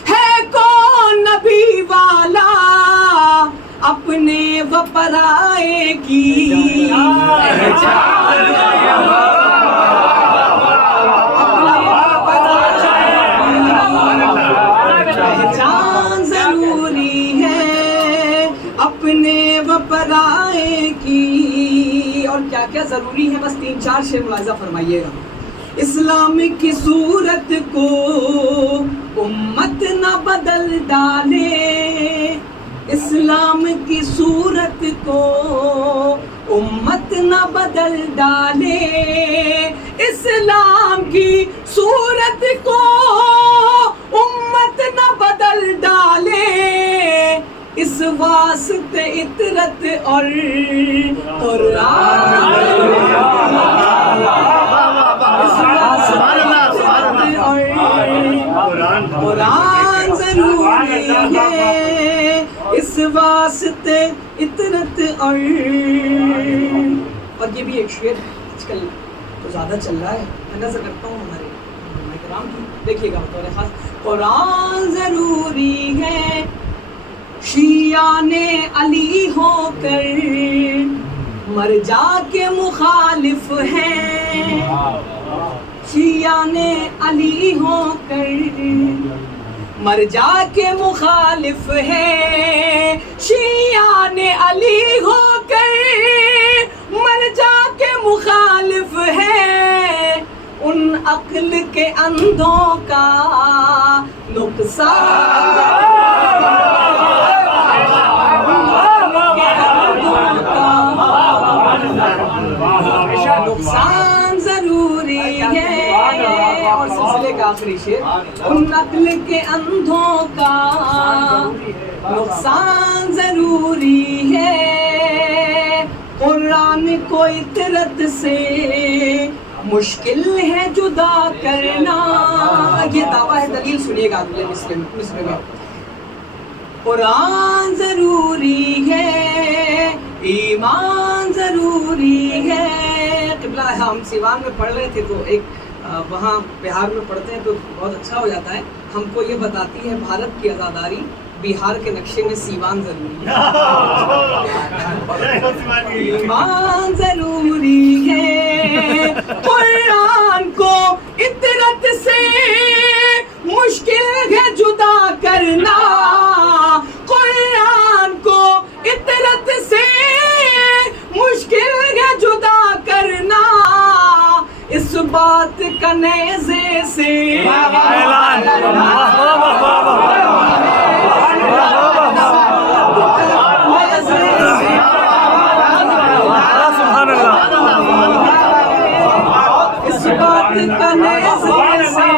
ہے کون نبی والا، اپنے و پرائے کی پہچان ضروری ہے، اپنے و پرائے کی. اور کیا کیا ضروری ہے، بس 3-4 شعر ملاحظہ فرمائیے گا. اسلام کی صورت کو امت نہ بدل ڈالے، اسلام کی صورت کو امت نہ بدل ڈالے، اسلام کی صورت کو امت نہ بدل ڈالے، اس واسطے عطرت اور قرآن قرآن ضروری ہے، اس واسطے عطرت اور یہ بھی ایک شعر آج کل تو زیادہ چل رہا ہے، میں نظر کرتا ہوں ہمارے کرام کی. دیکھیے گا بطور خاص، قرآن ضروری ہے، شیعہ نے علی ہو کر مرجع کے مخالف ہیں، شیعہ نے علی ہو کر مرجع کے مخالف ہے، شیعہ نے علی ہو کر مرجع کے مخالف ہے، ان عقل کے اندھوں کا نقصان نقصان ضروری ہے. اور سلسلے کا آخری شعر، ان عقل کے اندھوں کا نقصان ضروری ہے، قرآن کو عطرت سے مشکل ہے جدا کرنا. یہ دعویٰ ہے، دلیل سنیے گا اگلے مصرے میں. قرآن ضروری ہے، ایمان ضروری ہے. قبلہ ہم سیوان میں پڑھ رہے تھے تو ایک وہاں بہار میں پڑھتے ہیں تو بہت اچھا ہو جاتا ہے. ہم کو یہ بتاتی ہے بھارت کی آزاداری بہار کے نقشے میں سیوان ضروری ہے. ایمان ضروری ہے، قرآن کو عطرت سے مشکل ہے جدا کرنا، قرآن کو عطرت سے مشکل ہے جدا کرنا، اس بات کا نیزے سے سبحان اللہ. اس بات کا نیزے سے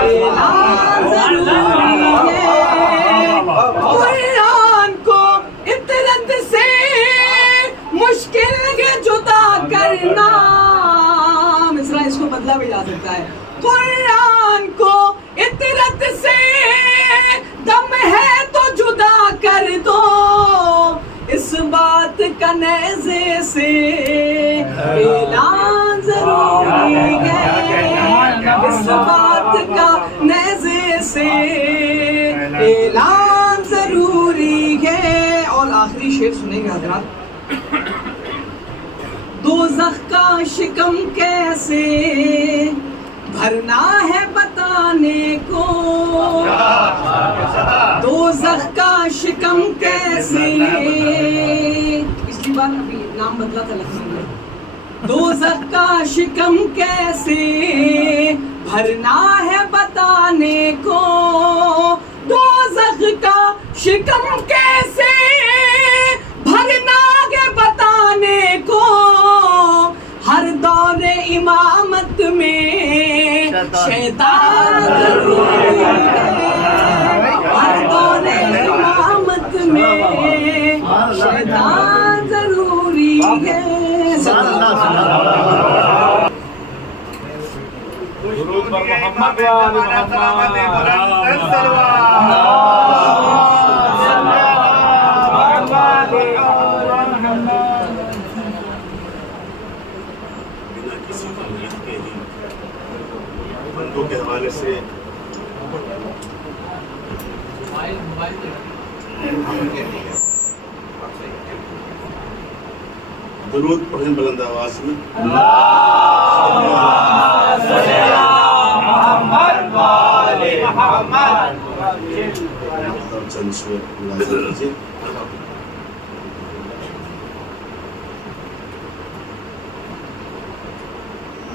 اعلان ضروری ہے. قرآن کو اطرت سے مشکل ہے جدا کرنا. مصرع اس کو بدلا بھی جا سکتا ہے. قرآن کو اطرت سے دم ہے تو جدا کر دو. اس بات کا نیزے سے اعلان ضروری ہے. اس بات کا نیزے سے اعلان ضروری ہے. اور آخری شعر سنیں گے حضرات. دوزخ کا شکم کیسے بھرنا ہے بتانے کو. دوزخ کا شکم کیسے, پچھلی بار ابھی نام بدلا تھا لکھنؤ میں. دوزخ کا شکم کیسے بھرنا ہے بتانے کو. دوزخ کا شکم کیسے بھرنا ہے بتانے کو. ہر دور امامت میں شیطان ضروری ہے. ہر دور امامت میں شیطان ضروری ہے. درود بر محمد و آل بنا کسی تمہید کے ہی بندوں کے حوالے سے درود پڑھیں بلند آواز میں. چند شعر ملازم کیجیے.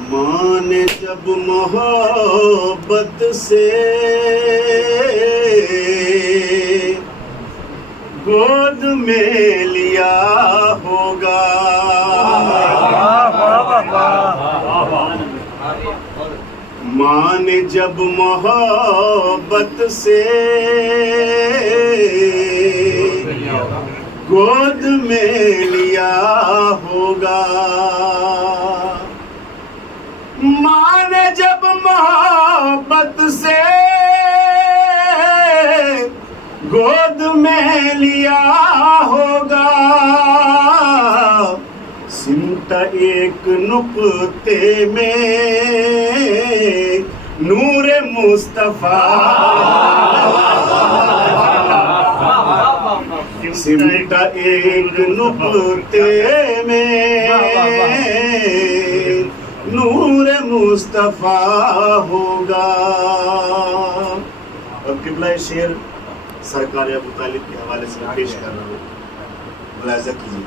ماں نے جب محبت سے گود میں لیا ہوگا, ماں نے جب محبت سے گود میں لیا ہوگا. ماں نے جب محبت سے گود میں لیا ہوگا. سمٹا ایک نقطے میں نور مصطفیٰ, سمٹا ایک نقطے میں نور مصطفیٰ ہوگا. اور قبلہ شعر سرکار ابو طالب کے حوالے سے پیش کر رہا ہوں, ملاحظہ کیجیے.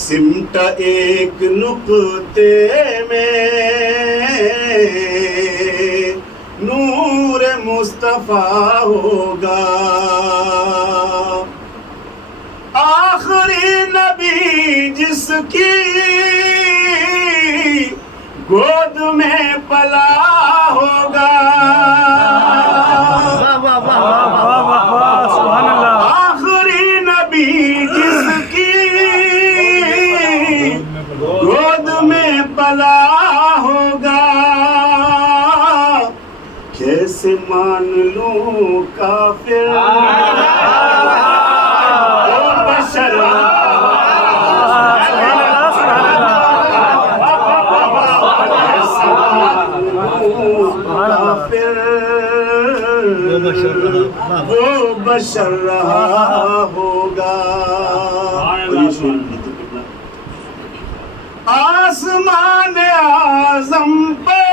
سمٹا ایک نقطے میں نور مصطفیٰ ہوگا. آخری نبی جس کی گود میں پلا ہوگا. آخری نبی جس کی گود میں پلا ہوگا. کیسے مان لوں کافر بشر, وہ بشر رہا ہوگا. آسمان اعظم پر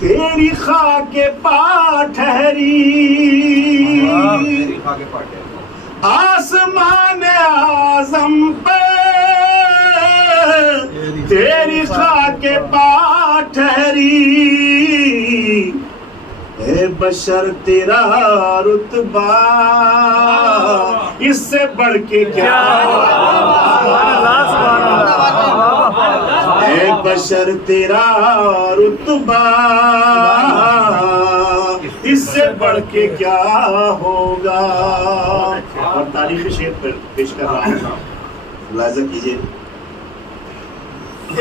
تیری خاک پا ٹھہری. آسمان اعظم پر تیری خاک پا بشر تیرا رتبہ اس سے بڑھ کے کیا اے بشر تیرا رتبہ اس سے بڑھ کے کیا ہوگا. اور تاریخی شعر پیش کر رہا ہوں, ملاحظہ کیجیے.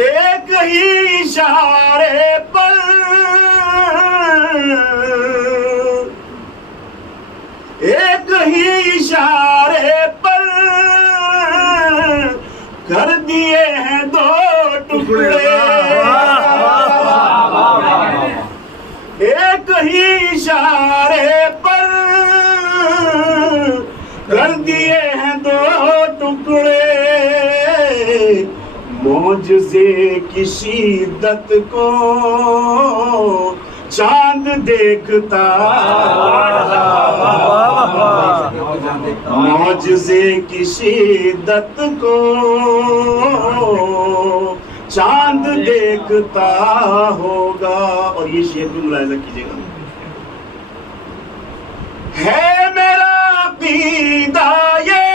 ایک ہی اشارے پر ایک ہی اشارے پر کر دیے ہیں دو ٹکڑے. ایک ہی اشارے پر کر دیے ہیں دو ٹکڑے. معجزے کی شدت کو چاند دیکھتا, معجزے کی شدت کو چاند دیکھتا ہوگا. اور یہ شعر بھی ملاحظہ کیجیے گا. ہے میرا عقیدہ یہ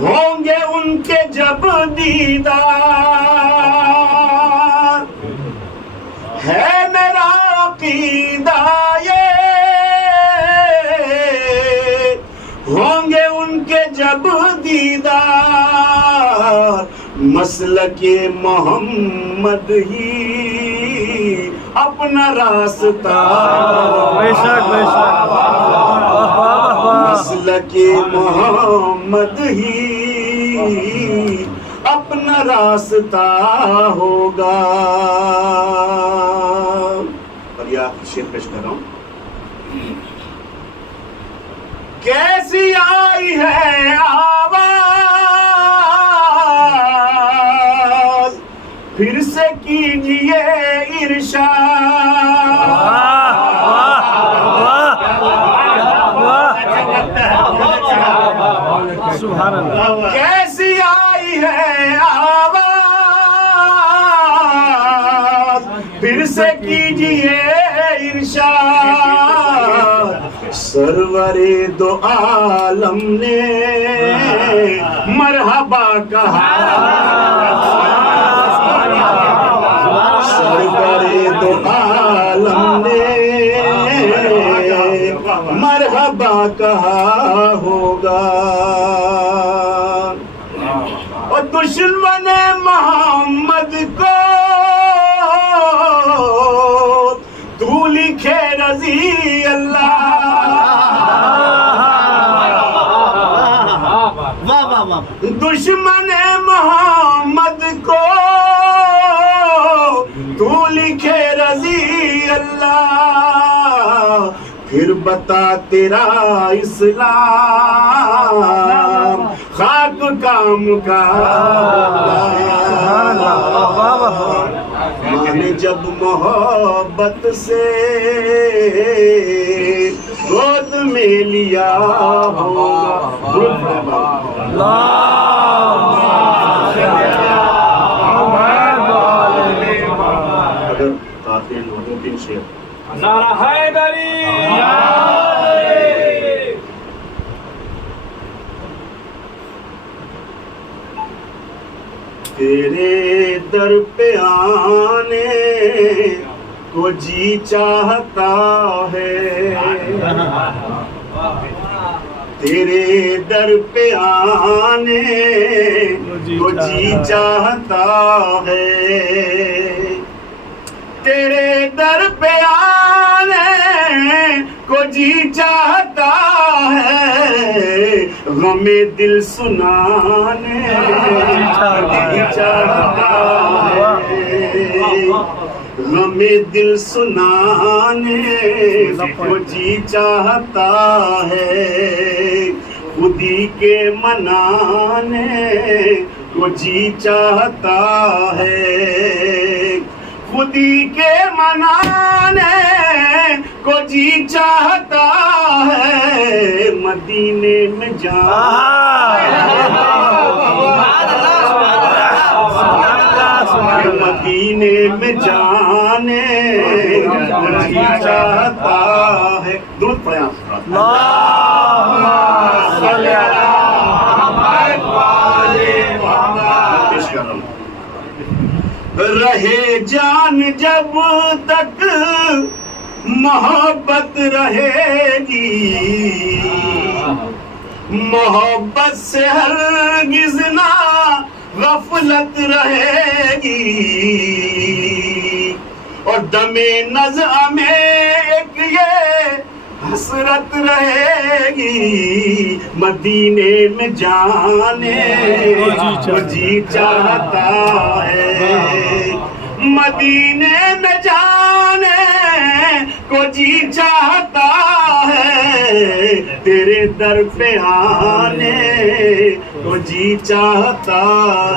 ہوں گے ان کے جب دیدار, ہے میرا عقیدہ یہ ہوں گے ان کے جب دیدار. مسلک محمد ہی اپنا راستہ, مسلک محمد ہی اپنا راستہ ہوگا. اور یہ آپ شعر پیش کر رہا ہوں. کیسی آئی ہے آواز پھر سے کیجئے ارشاد. کیسی آئی ہے آواز پھر سے کیجئے ارشاد. سرور دو عالم نے مرحبا کہا, سرور دو عالم نے مرحبا کہا ہوگا. اور دشمن محمد کو تو لکھے رضی اللہ, دشمن محمد کو تو لکھے رضی اللہ. پھر بتا تیرا اسلام خاک کام کا مانے جب محبت سے گود میں لیا ہوگا. اگر کافی دو تین شعر. نعرہ حیدری تیرے در پہ آنے کو جی چاہتا ہے, تیرے در پہ آنے کو جی چاہتا ہے, تیرے در پہ آنے کو جی چاہتا ہے, غم دل سنانے جی چاہتا ہے, غم دل سنانے کو جی چاہتا ہے, خودی کے منانے کو جی چاہتا ہے, خودی کے منانے کو جی چاہتا ہے, مدینے میں مدینے میں جانے رہے جان جب تک محبت رہے گی، محبت سے ہرگز نہ غفلت رہے گی، اور دم نزع میں ایک یہ حسرت رہے گی، مدینے میں جانے کو جی چاہتا ہے، مدینے میں جانے کو جی چاہتا ہے، تیرے در پہ آنے کو جی چاہتا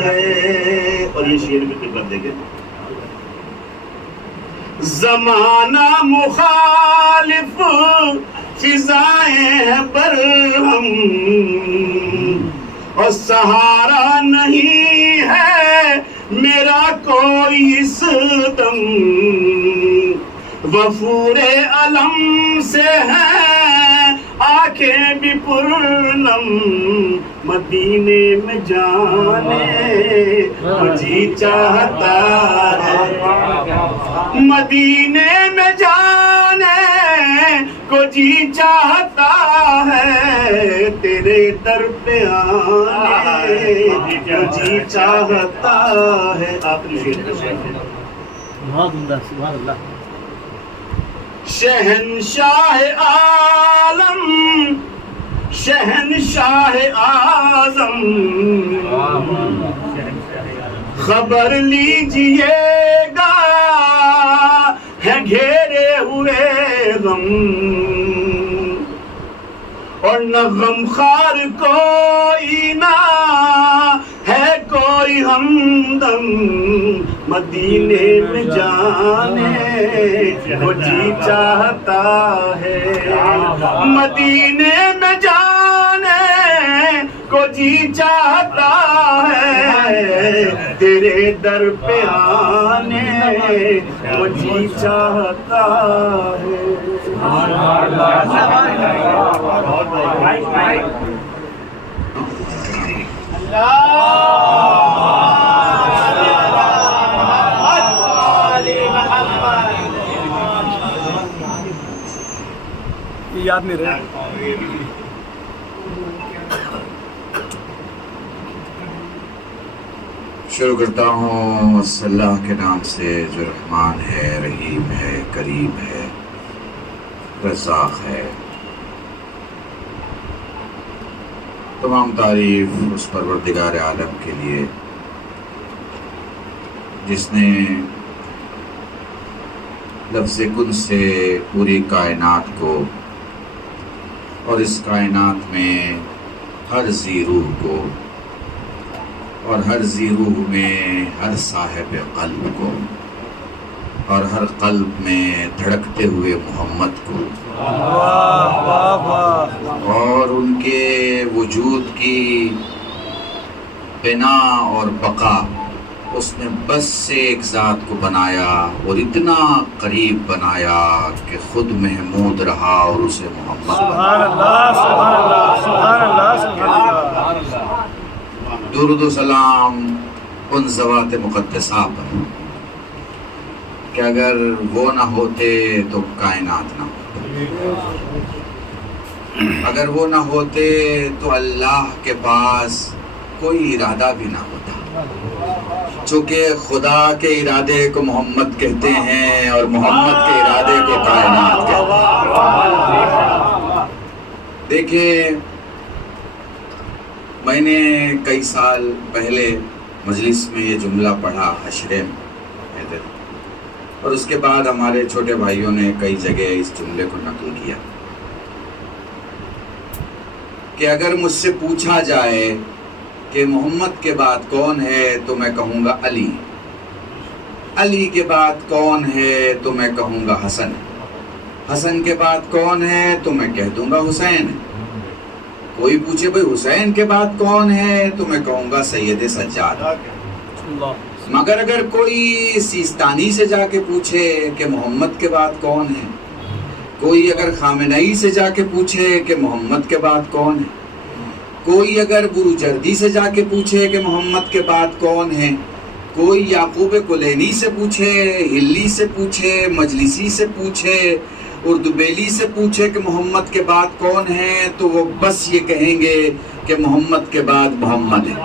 ہے۔ اور یہ شعر بھی خدمت دیں گے۔ زمانہ مخالف فضائیں ہیں برہم، اور سہارا نہیں ہے میرا کوئی اس دم، وفور علم سے ہیں آنکھیں بھی پرنم، مدینے میں جانے کو جی چاہتا ہے، مدینے میں جانے کو جی چاہتا ہے، تیرے در پہ آنے کو جی چاہتا ہے۔ آخری شعر بہت عمدہ، سبحان اللہ۔ شہنشاہ عالم شہنشاہ اعظم، خبر لیجئے گا ہے گھیرے ہوئے غم، اور نہ غم خار کوئی نہ ہے کوئی ہمدم، مدینے میں جانے کو جی چاہتا ہے، مدینے میں جانے کو جی چاہتا ہے، تیرے در پہ آنے کو جی چاہتا ہے۔ یاد نہیں رہے۔ شروع کرتا ہوں اس اللہ کے نام سے جو رحمان ہے، رحیم ہے، کریم ہے، رزاق ہے۔ تمام تعریف اس پروردگار عالم کے لیے جس نے لفظ کن سے پوری کائنات کو اور اس کائنات میں ہر ذی روح کو اور ہر ذی روح میں ہر صاحب قلب کو اور ہر قلب میں دھڑکتے ہوئے محمد کو اور ان کے وجود کی بنا اور بقا اس نے بس سے ایک ذات کو بنایا اور اتنا قریب بنایا کہ خود محمود رہا اور اسے محمد۔ سبحان اللہ، سبحان اللہ، سبحان اللہ، سبحان اللہ۔ درود و سلام ان ذوات مقدسہ پر کہ اگر وہ نہ ہوتے تو کائنات نہ ہوتی، اگر وہ نہ ہوتے تو اللہ کے پاس کوئی ارادہ بھی نہ ہوتا، چونکہ خدا کے ارادے کو محمد کہتے ہیں اور محمد کے ارادے کو کائنات کہتے ہیں۔ دیکھیں، میں نے کئی سال پہلے مجلس میں یہ جملہ پڑھا حشرے میں، اور اس کے بعد ہمارے چھوٹے بھائیوں نے کئی جگہ اس جملے کو نقل کیا کہ اگر مجھ سے پوچھا جائے کہ محمد کے بعد کون ہے تو میں کہوں گا علی، علی کے بعد کون ہے تو میں کہوں گا حسن، حسن کے بعد کون ہے تو میں کہہ دوں گا حسین، کوئی پوچھے بھئی حسین کے بعد کون ہے تو میں کہوں گا سید سجاد، مگر اگر کوئی سیستانی سے جا کے پوچھے کہ محمد کے بعد کون ہے، کوئی اگر خامنئی سے جا کے پوچھے کہ محمد کے بعد کون ہے، کوئی اگر بروجردی سے جا کے پوچھے کہ محمد کے بعد کون ہے، کوئی یعقوب کلینی سے پوچھے، ہلی سے پوچھے، مجلسی سے پوچھے، اردبیلی سے پوچھے کہ محمد کے بعد کون ہے، تو وہ بس یہ کہیں گے کہ محمد کے بعد محمد ہے۔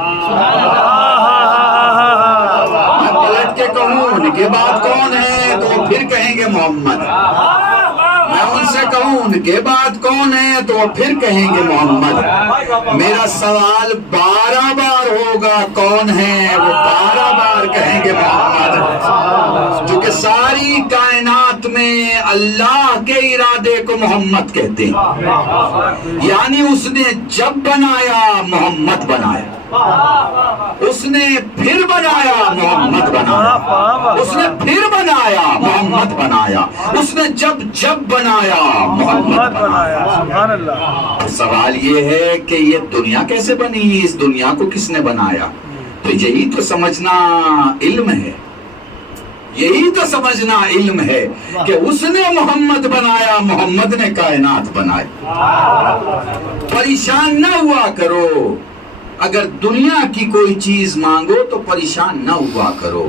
میں پلٹ کے کہوں ان کے بعد کون ہے تو وہ پھر کہیں گے محمد ہے۔ میں ان سے کہوں ان کے بعد کون ہے تو وہ پھر کہیں گے محمد ہے۔ میرا سوال 12 بار ہوگا کون ہے، وہ 12 بار کہیں گے محمد ہے، کیونکہ ساری کائنات میں اللہ کے ارادے کو محمد کہتے ہیں، یعنی اس نے جب بنایا محمد بنایا، اس نے پھر بنایا محمد بنایا، اس نے پھر بنایا محمد بنایا، اس نے جب بنایا محمد بنایا۔ سبحان اللہ۔ سوال یہ ہے کہ یہ دنیا کیسے بنی، اس دنیا کو کس نے بنایا؟ تو یہی تو سمجھنا علم ہے، یہی تو سمجھنا علم ہے کہ اس نے محمد بنایا، محمد نے کائنات بنائی۔ پریشان نہ ہوا کرو، اگر دنیا کی کوئی چیز مانگو تو پریشان نہ ہوا کرو،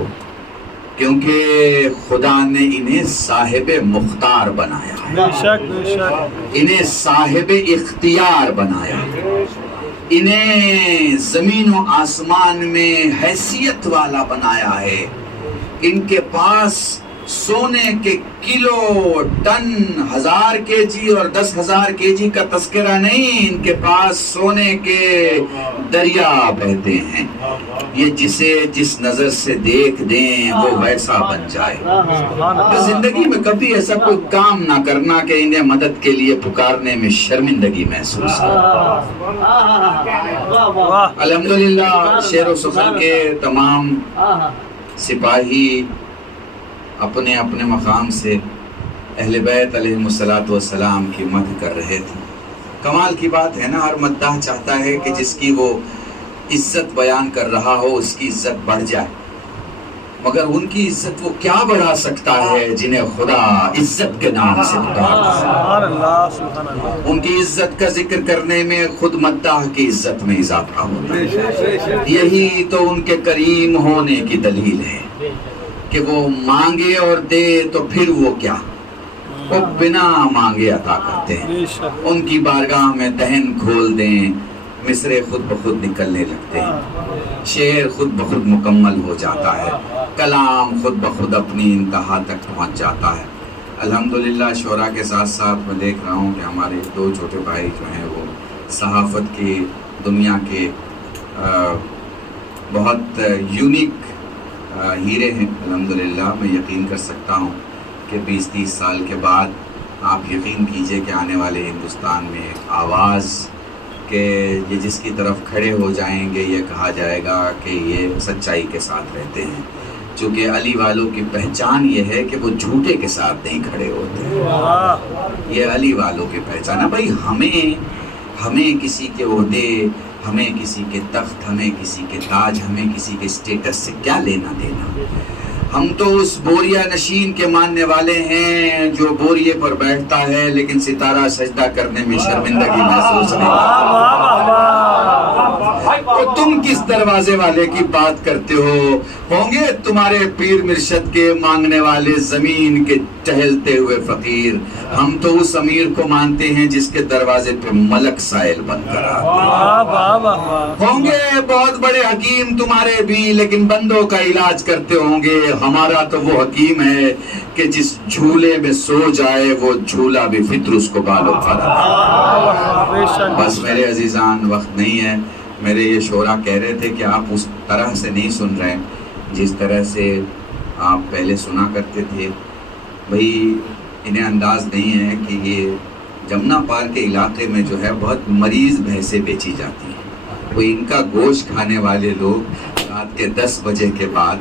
کیونکہ خدا نے انہیں صاحب مختار بنایا ہے، بے شک بے شک، انہیں صاحب اختیار بنایا، انہیں زمین و آسمان میں حیثیت والا بنایا ہے۔ ان کے پاس سونے کے کلو، ٹن، 1000 کے جی اور 10,000 کے جی کا تذکرہ نہیں، ان کے پاس سونے کے دریا بہتے ہیں۔ یہ جسے جس نظر سے دیکھ دیں وہ ویسا بن جائے۔ زندگی میں کبھی ایسا کوئی کام نہ کرنا کہ انہیں مدد کے لیے پکارنے میں شرمندگی محسوس کرے۔ الحمدللہ شعر و سخن کے تمام سپاہی اپنے اپنے مقام سے اہل بیت علیہم السلام کی مدح کر رہے تھے۔ کمال کی بات ہے نا، ہر مداح چاہتا ہے کہ جس کی وہ عزت بیان کر رہا ہو اس کی عزت بڑھ جائے، مگر ان کی عزت وہ کیا بڑھا سکتا ہے جنہیں خدا عزت کے نام سے پکارتا ہے۔ سبحان اللہ سبحان اللہ۔ ان کی عزت کا ذکر کرنے میں خود مداح کی عزت میں اضافہ ہوتا ہے۔ یہی تو ان کے کریم ہونے کی دلیل ہے کہ وہ مانگے اور دے تو پھر وہ کیا، وہ بنا مانگے عطا کرتے ہیں۔ بے شک۔ ان کی بارگاہ میں دہن کھول دیں، مصرے خود بخود نکلنے لگتے ہیں، شعر خود بخود مکمل ہو جاتا ہے، کلام خود بخود اپنی انتہا تک پہنچ جاتا ہے۔ الحمدللہ شعراء کے ساتھ ساتھ میں دیکھ رہا ہوں کہ ہمارے 2 چھوٹے بھائی جو ہیں وہ صحافت کی دنیا کے بہت یونیک ہیرے ہیں۔ الحمدللہ میں یقین کر سکتا ہوں کہ 20-30 سال کے بعد آپ یقین کیجئے کہ آنے والے ہندوستان میں ایک آواز کہ یہ جس کی طرف کھڑے ہو جائیں گے یہ کہا جائے گا کہ یہ سچائی کے ساتھ رہتے ہیں، چونکہ علی والوں کی پہچان یہ ہے کہ وہ جھوٹے کے ساتھ نہیں کھڑے ہوتے۔ یہ علی والوں کی پہچان ہے۔ بھائی ہمیں کسی کے عہدے، ہمیں کسی کے تخت، ہمیں کسی کے تاج، ہمیں کسی کے اسٹیٹس سے کیا لینا دینا؟ ہم تو اس بوریا نشین کے ماننے والے ہیں جو بوریے پر بیٹھتا ہے لیکن ستارہ سجدہ کرنے میں شرمندگی محسوس نہیں کرتا۔ تو تم کس دروازے والے کی بات کرتے ہو؟ ہوں گے تمہارے پیر مرشد کے مانگنے والے زمین کے ٹہلتے ہوئے فقیر۔ ہم تو اس امیر کو مانتے ہیں جس کے دروازے پہ ملک سائل بن کر آتے۔ ہوں گے بہت بڑے حکیم تمہارے بھی، لیکن بندوں کا علاج کرتے ہوں گے۔ ہمارا تو وہ حکیم ہے کہ جس جھولے میں سو جائے وہ جھولا بھی فطر اس کو بالوں کھاتا۔ بس میرے عزیزان وقت نہیں ہے۔ میرے یہ شعراء کہہ رہے تھے کہ آپ اس طرح سے نہیں سن رہے جس طرح سے آپ پہلے سنا کرتے تھے۔ بھئی انہیں انداز نہیں ہے کہ یہ جمنا پار کے علاقے میں جو ہے بہت مریض بھینسیں بیچی جاتی ہیں۔ وہ ان کا گوشت کھانے والے لوگ رات کے 10 بجے کے بعد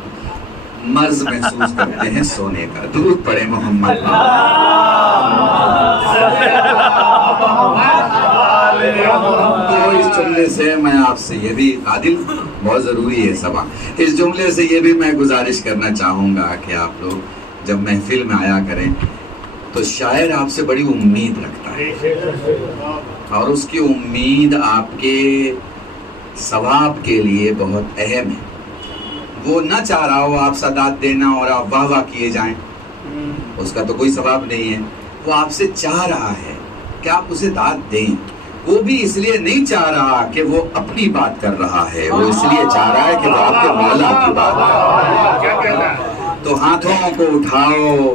مرض محسوس کرتے ہیں سونے کا۔ درود پڑھے محمد۔ تو اس جملے سے میں آپ سے یہ بھی، عادل بہت ضروری ہے سبق، اس جملے سے یہ بھی میں گزارش کرنا چاہوں گا کہ آپ لوگ جب محفل میں آیا کریں تو شاعر آپ سے بڑی امید رکھتا ہے۔ اور اس کی امید آپ کے ثواب کے لیے بہت اہم ہے. وہ نہ چاہ رہا ہو آپ سداد دینا اور آپ واہ واہ کیے جائیں، اس کا تو کوئی ثواب نہیں ہے. وہ آپ سے چاہ رہا ہے کہ آپ اسے داد دیں. وہ بھی اس لیے نہیں چاہ رہا کہ وہ اپنی بات کر رہا ہے، وہ اس لیے چاہ رہا ہے کہ وہ آپ کے مولا کی بات کر رہا ہے. تو ہاتھوں کو اٹھاؤ،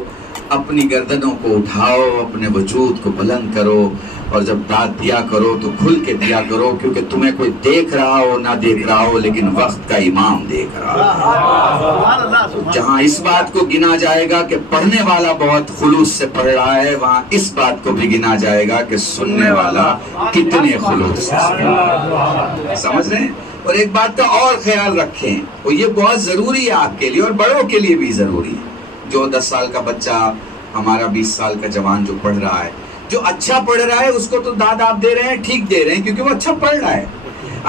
اپنی گردنوں کو اٹھاؤ، اپنے وجود کو بلند کرو، اور جب داد دیا کرو تو کھل کے دیا کرو، کیونکہ تمہیں کوئی دیکھ رہا ہو نہ دیکھ رہا ہو، لیکن وقت کا امام دیکھ رہا ہے. جہاں اس بات کو گنا جائے گا کہ پڑھنے والا بہت خلوص سے پڑھ رہا ہے، وہاں اس بات کو بھی گنا جائے گا کہ سننے والا کتنے خلوص سے سن رہا ہے. سمجھ رہے ہیں؟ اور ایک بات کا اور خیال رکھیں، اور یہ بہت ضروری ہے آپ کے لیے اور بڑوں کے لیے بھی ضروری ہے. جو 10 سال کا بچہ، ہمارا 20 سال کا جوان جو پڑھ رہا ہے، جو اچھا پڑھ رہا ہے، اس کو تو داد آپ دے رہے ہیں، ٹھیک دے رہے ہیں، کیونکہ وہ اچھا پڑھ رہا ہے.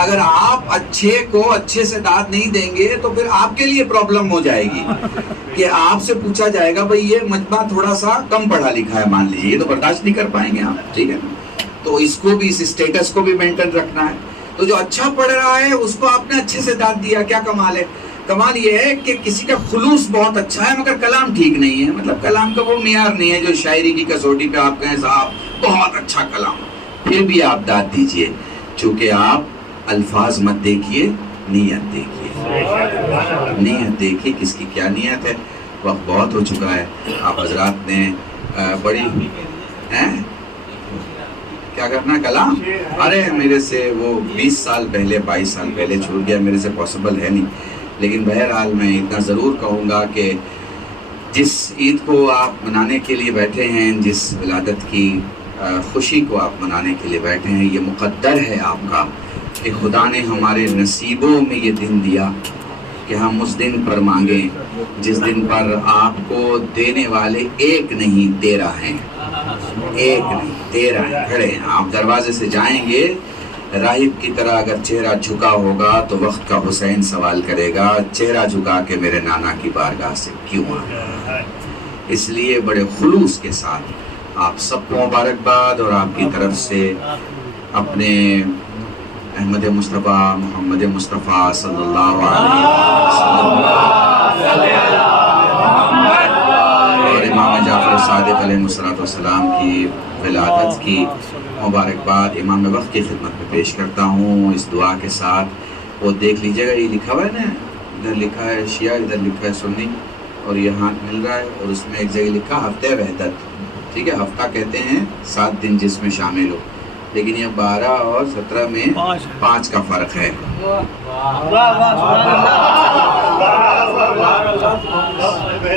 اگر آپ اچھے کو اچھے سے داد نہیں دیں گے تو پھر آپ کے لیے پرابلم ہو جائے گی کہ آپ سے پوچھا جائے گا بھئی یہ مجمع تھوڑا سا کم پڑھا لکھا ہے، مان لیجیے، یہ تو برداشت نہیں کر پائیں گے آپ. ٹھیک ہے، تو اس کو بھی، اس اسٹیٹس کو بھی مینٹین رکھنا ہے. تو جو اچھا پڑھ رہا ہے اس کو آپ نے اچھے سے داد دیا، کیا کمال ہے. کمال یہ ہے کہ کسی کا خلوص بہت اچھا ہے مگر کلام ٹھیک نہیں ہے، مطلب کلام کا وہ معیار نہیں ہے جو شاعری کی کسوٹی پہ آپ کہیں صاحب بہت اچھا کلام، پھر بھی آپ داد دیجئے، چونکہ آپ الفاظ مت دیکھیے، نیت دیکھیے. نیت دیکھیے کس کی کیا نیت ہے. وقت بہت ہو چکا ہے. آپ حضرات نے بڑی کیا کرنا کلام، ارے میرے سے وہ 20 سال پہلے 22 سال پہلے چھوٹ گیا، میرے سے پاسبل ہے نہیں. لیکن بہرحال میں اتنا ضرور کہوں گا کہ جس عید کو آپ منانے کے لیے بیٹھے ہیں، جس ولادت کی خوشی کو آپ منانے کے لیے بیٹھے ہیں، یہ مقدر ہے آپ کا کہ خدا نے ہمارے نصیبوں میں یہ دن دیا کہ ہم اس دن پر مانگیں جس دن پر آپ کو دینے والے ایک نہیں 13 ہیں. ایک نہیں 13 ہیں، کھڑے ہیں. آپ دروازے سے جائیں گے، راہب کی طرح اگر چہرہ جھکا ہوگا تو وقت کا حسین سوال کرے گا چہرہ جھکا کے میرے نانا کی بارگاہ سے کیوں آیا. اس لیے بڑے خلوص کے ساتھ آپ سب کو مبارکباد، اور آپ کی طرف سے اپنے احمد مصطفیٰ محمد مصطفیٰ صلی اللہ علیہ وسلم اور امام جعفر صادق علیہ السلام کی ولادت کی مبارکباد امام وقت کی خدمت میں پیش کرتا ہوں اس دعا کے ساتھ. وہ دیکھ لیجیے گا، یہ لکھا ہوا ہے نا، ادھر لکھا ہے شیعہ، ادھر لکھا ہے سنی، اور یہ ہاتھ مل رہا ہے، اور اس میں ایک جگہ لکھا ہفتہ وحدت. ٹھیک ہے، ہفتہ کہتے ہیں 7 دن جس میں شامل ہو، لیکن یہ 12 اور 17 میں 5 کا فرق ہے.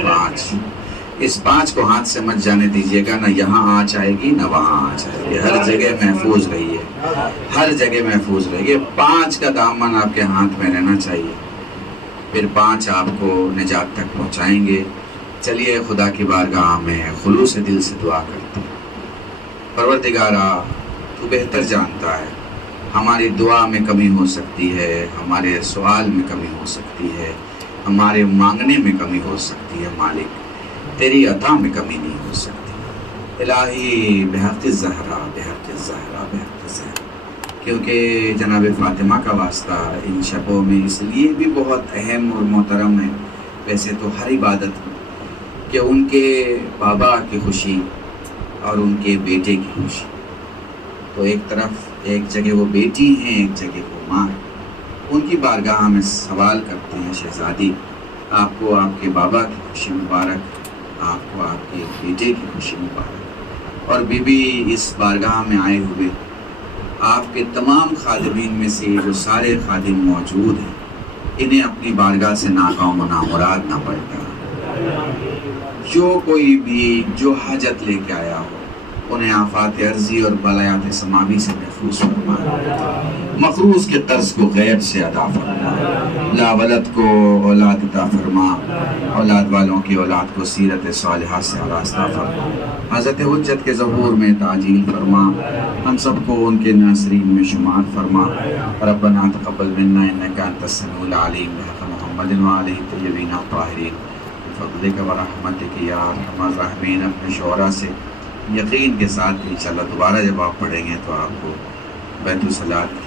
5 اس 5 کو ہاتھ سے مت جانے دیجیے گا، نہ یہاں آنچ آئے گی نہ وہاں آنچ آئے گی، ہر جگہ محفوظ رہیے، ہر جگہ محفوظ رہیے. 5 کا دامن آپ کے ہاتھ میں رہنا چاہیے، پھر 5 آپ کو نجات تک پہنچائیں گے. چلیے خدا کی بارگاہ میں خلوص دل سے دعا کرتے ہیں. پروردگارا، تو بہتر جانتا ہے ہماری دعا میں کمی ہو سکتی ہے، ہمارے سوال میں کمی ہو سکتی ہے، ہمارے مانگنے میں کمی ہو سکتی ہے. مالک، تیری عطا میں کمی نہیں ہو سکتی. الہی بحق الزہرا، بحق الزہرا، بحق الزہرا، کیونکہ جناب فاطمہ کا واسطہ ان شبوں میں اس لیے بھی بہت اہم اور محترم ہے، ویسے تو ہر عبادت میں، کہ ان کے بابا کی خوشی اور ان کے بیٹے کی خوشی. تو ایک طرف ایک جگہ وہ بیٹی ہیں، ایک جگہ وہ ماں ہے. ان کی بارگاہ میں سوال کرتے ہیں شہزادی، آپ کو آپ کے بابا کی خوشی مبارک، آپ کو آپ کے بیٹے کی خوشی مبارک. اور بی بی اس بارگاہ میں آئے ہوئے آپ کے تمام خادمین میں سے جو سارے خادم موجود ہیں، انہیں اپنی بارگاہ سے ناکام و نامراد نہ پڑتا. جو کوئی بھی جو حاجت لے کے آیا ہو انہیں آفات عرضی اور بلایات سماوی سے محفوظ فرما، مقروض کے قرض کو غیب سے ادا فرما، لا ولد کو اولاد عطا فرما، اولاد والوں کی اولاد کو سیرت صالحہ سے آراستہ فرما، حضرت حجت کے ظہور میں تعجیل فرما، ہم سب کو ان کے ناصرین میں شمار فرما. ربنا تقبل منا انک انت السمیع العلیم، بحق محمد وآلہ الطیبین الطاہرین، بفضلک ورحمتک یا ارحم الراحمین. اپنے شعراء سے یقین کے ساتھ کہ انشاءاللہ دوبارہ جب آپ پڑھیں گے تو آپ کو بیت الصلاۃ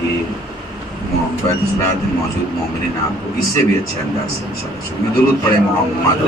میں موجود مومنین آپ کو اس سے بھی اچھے انداز سے انشاءاللہ درود پڑھیں محمد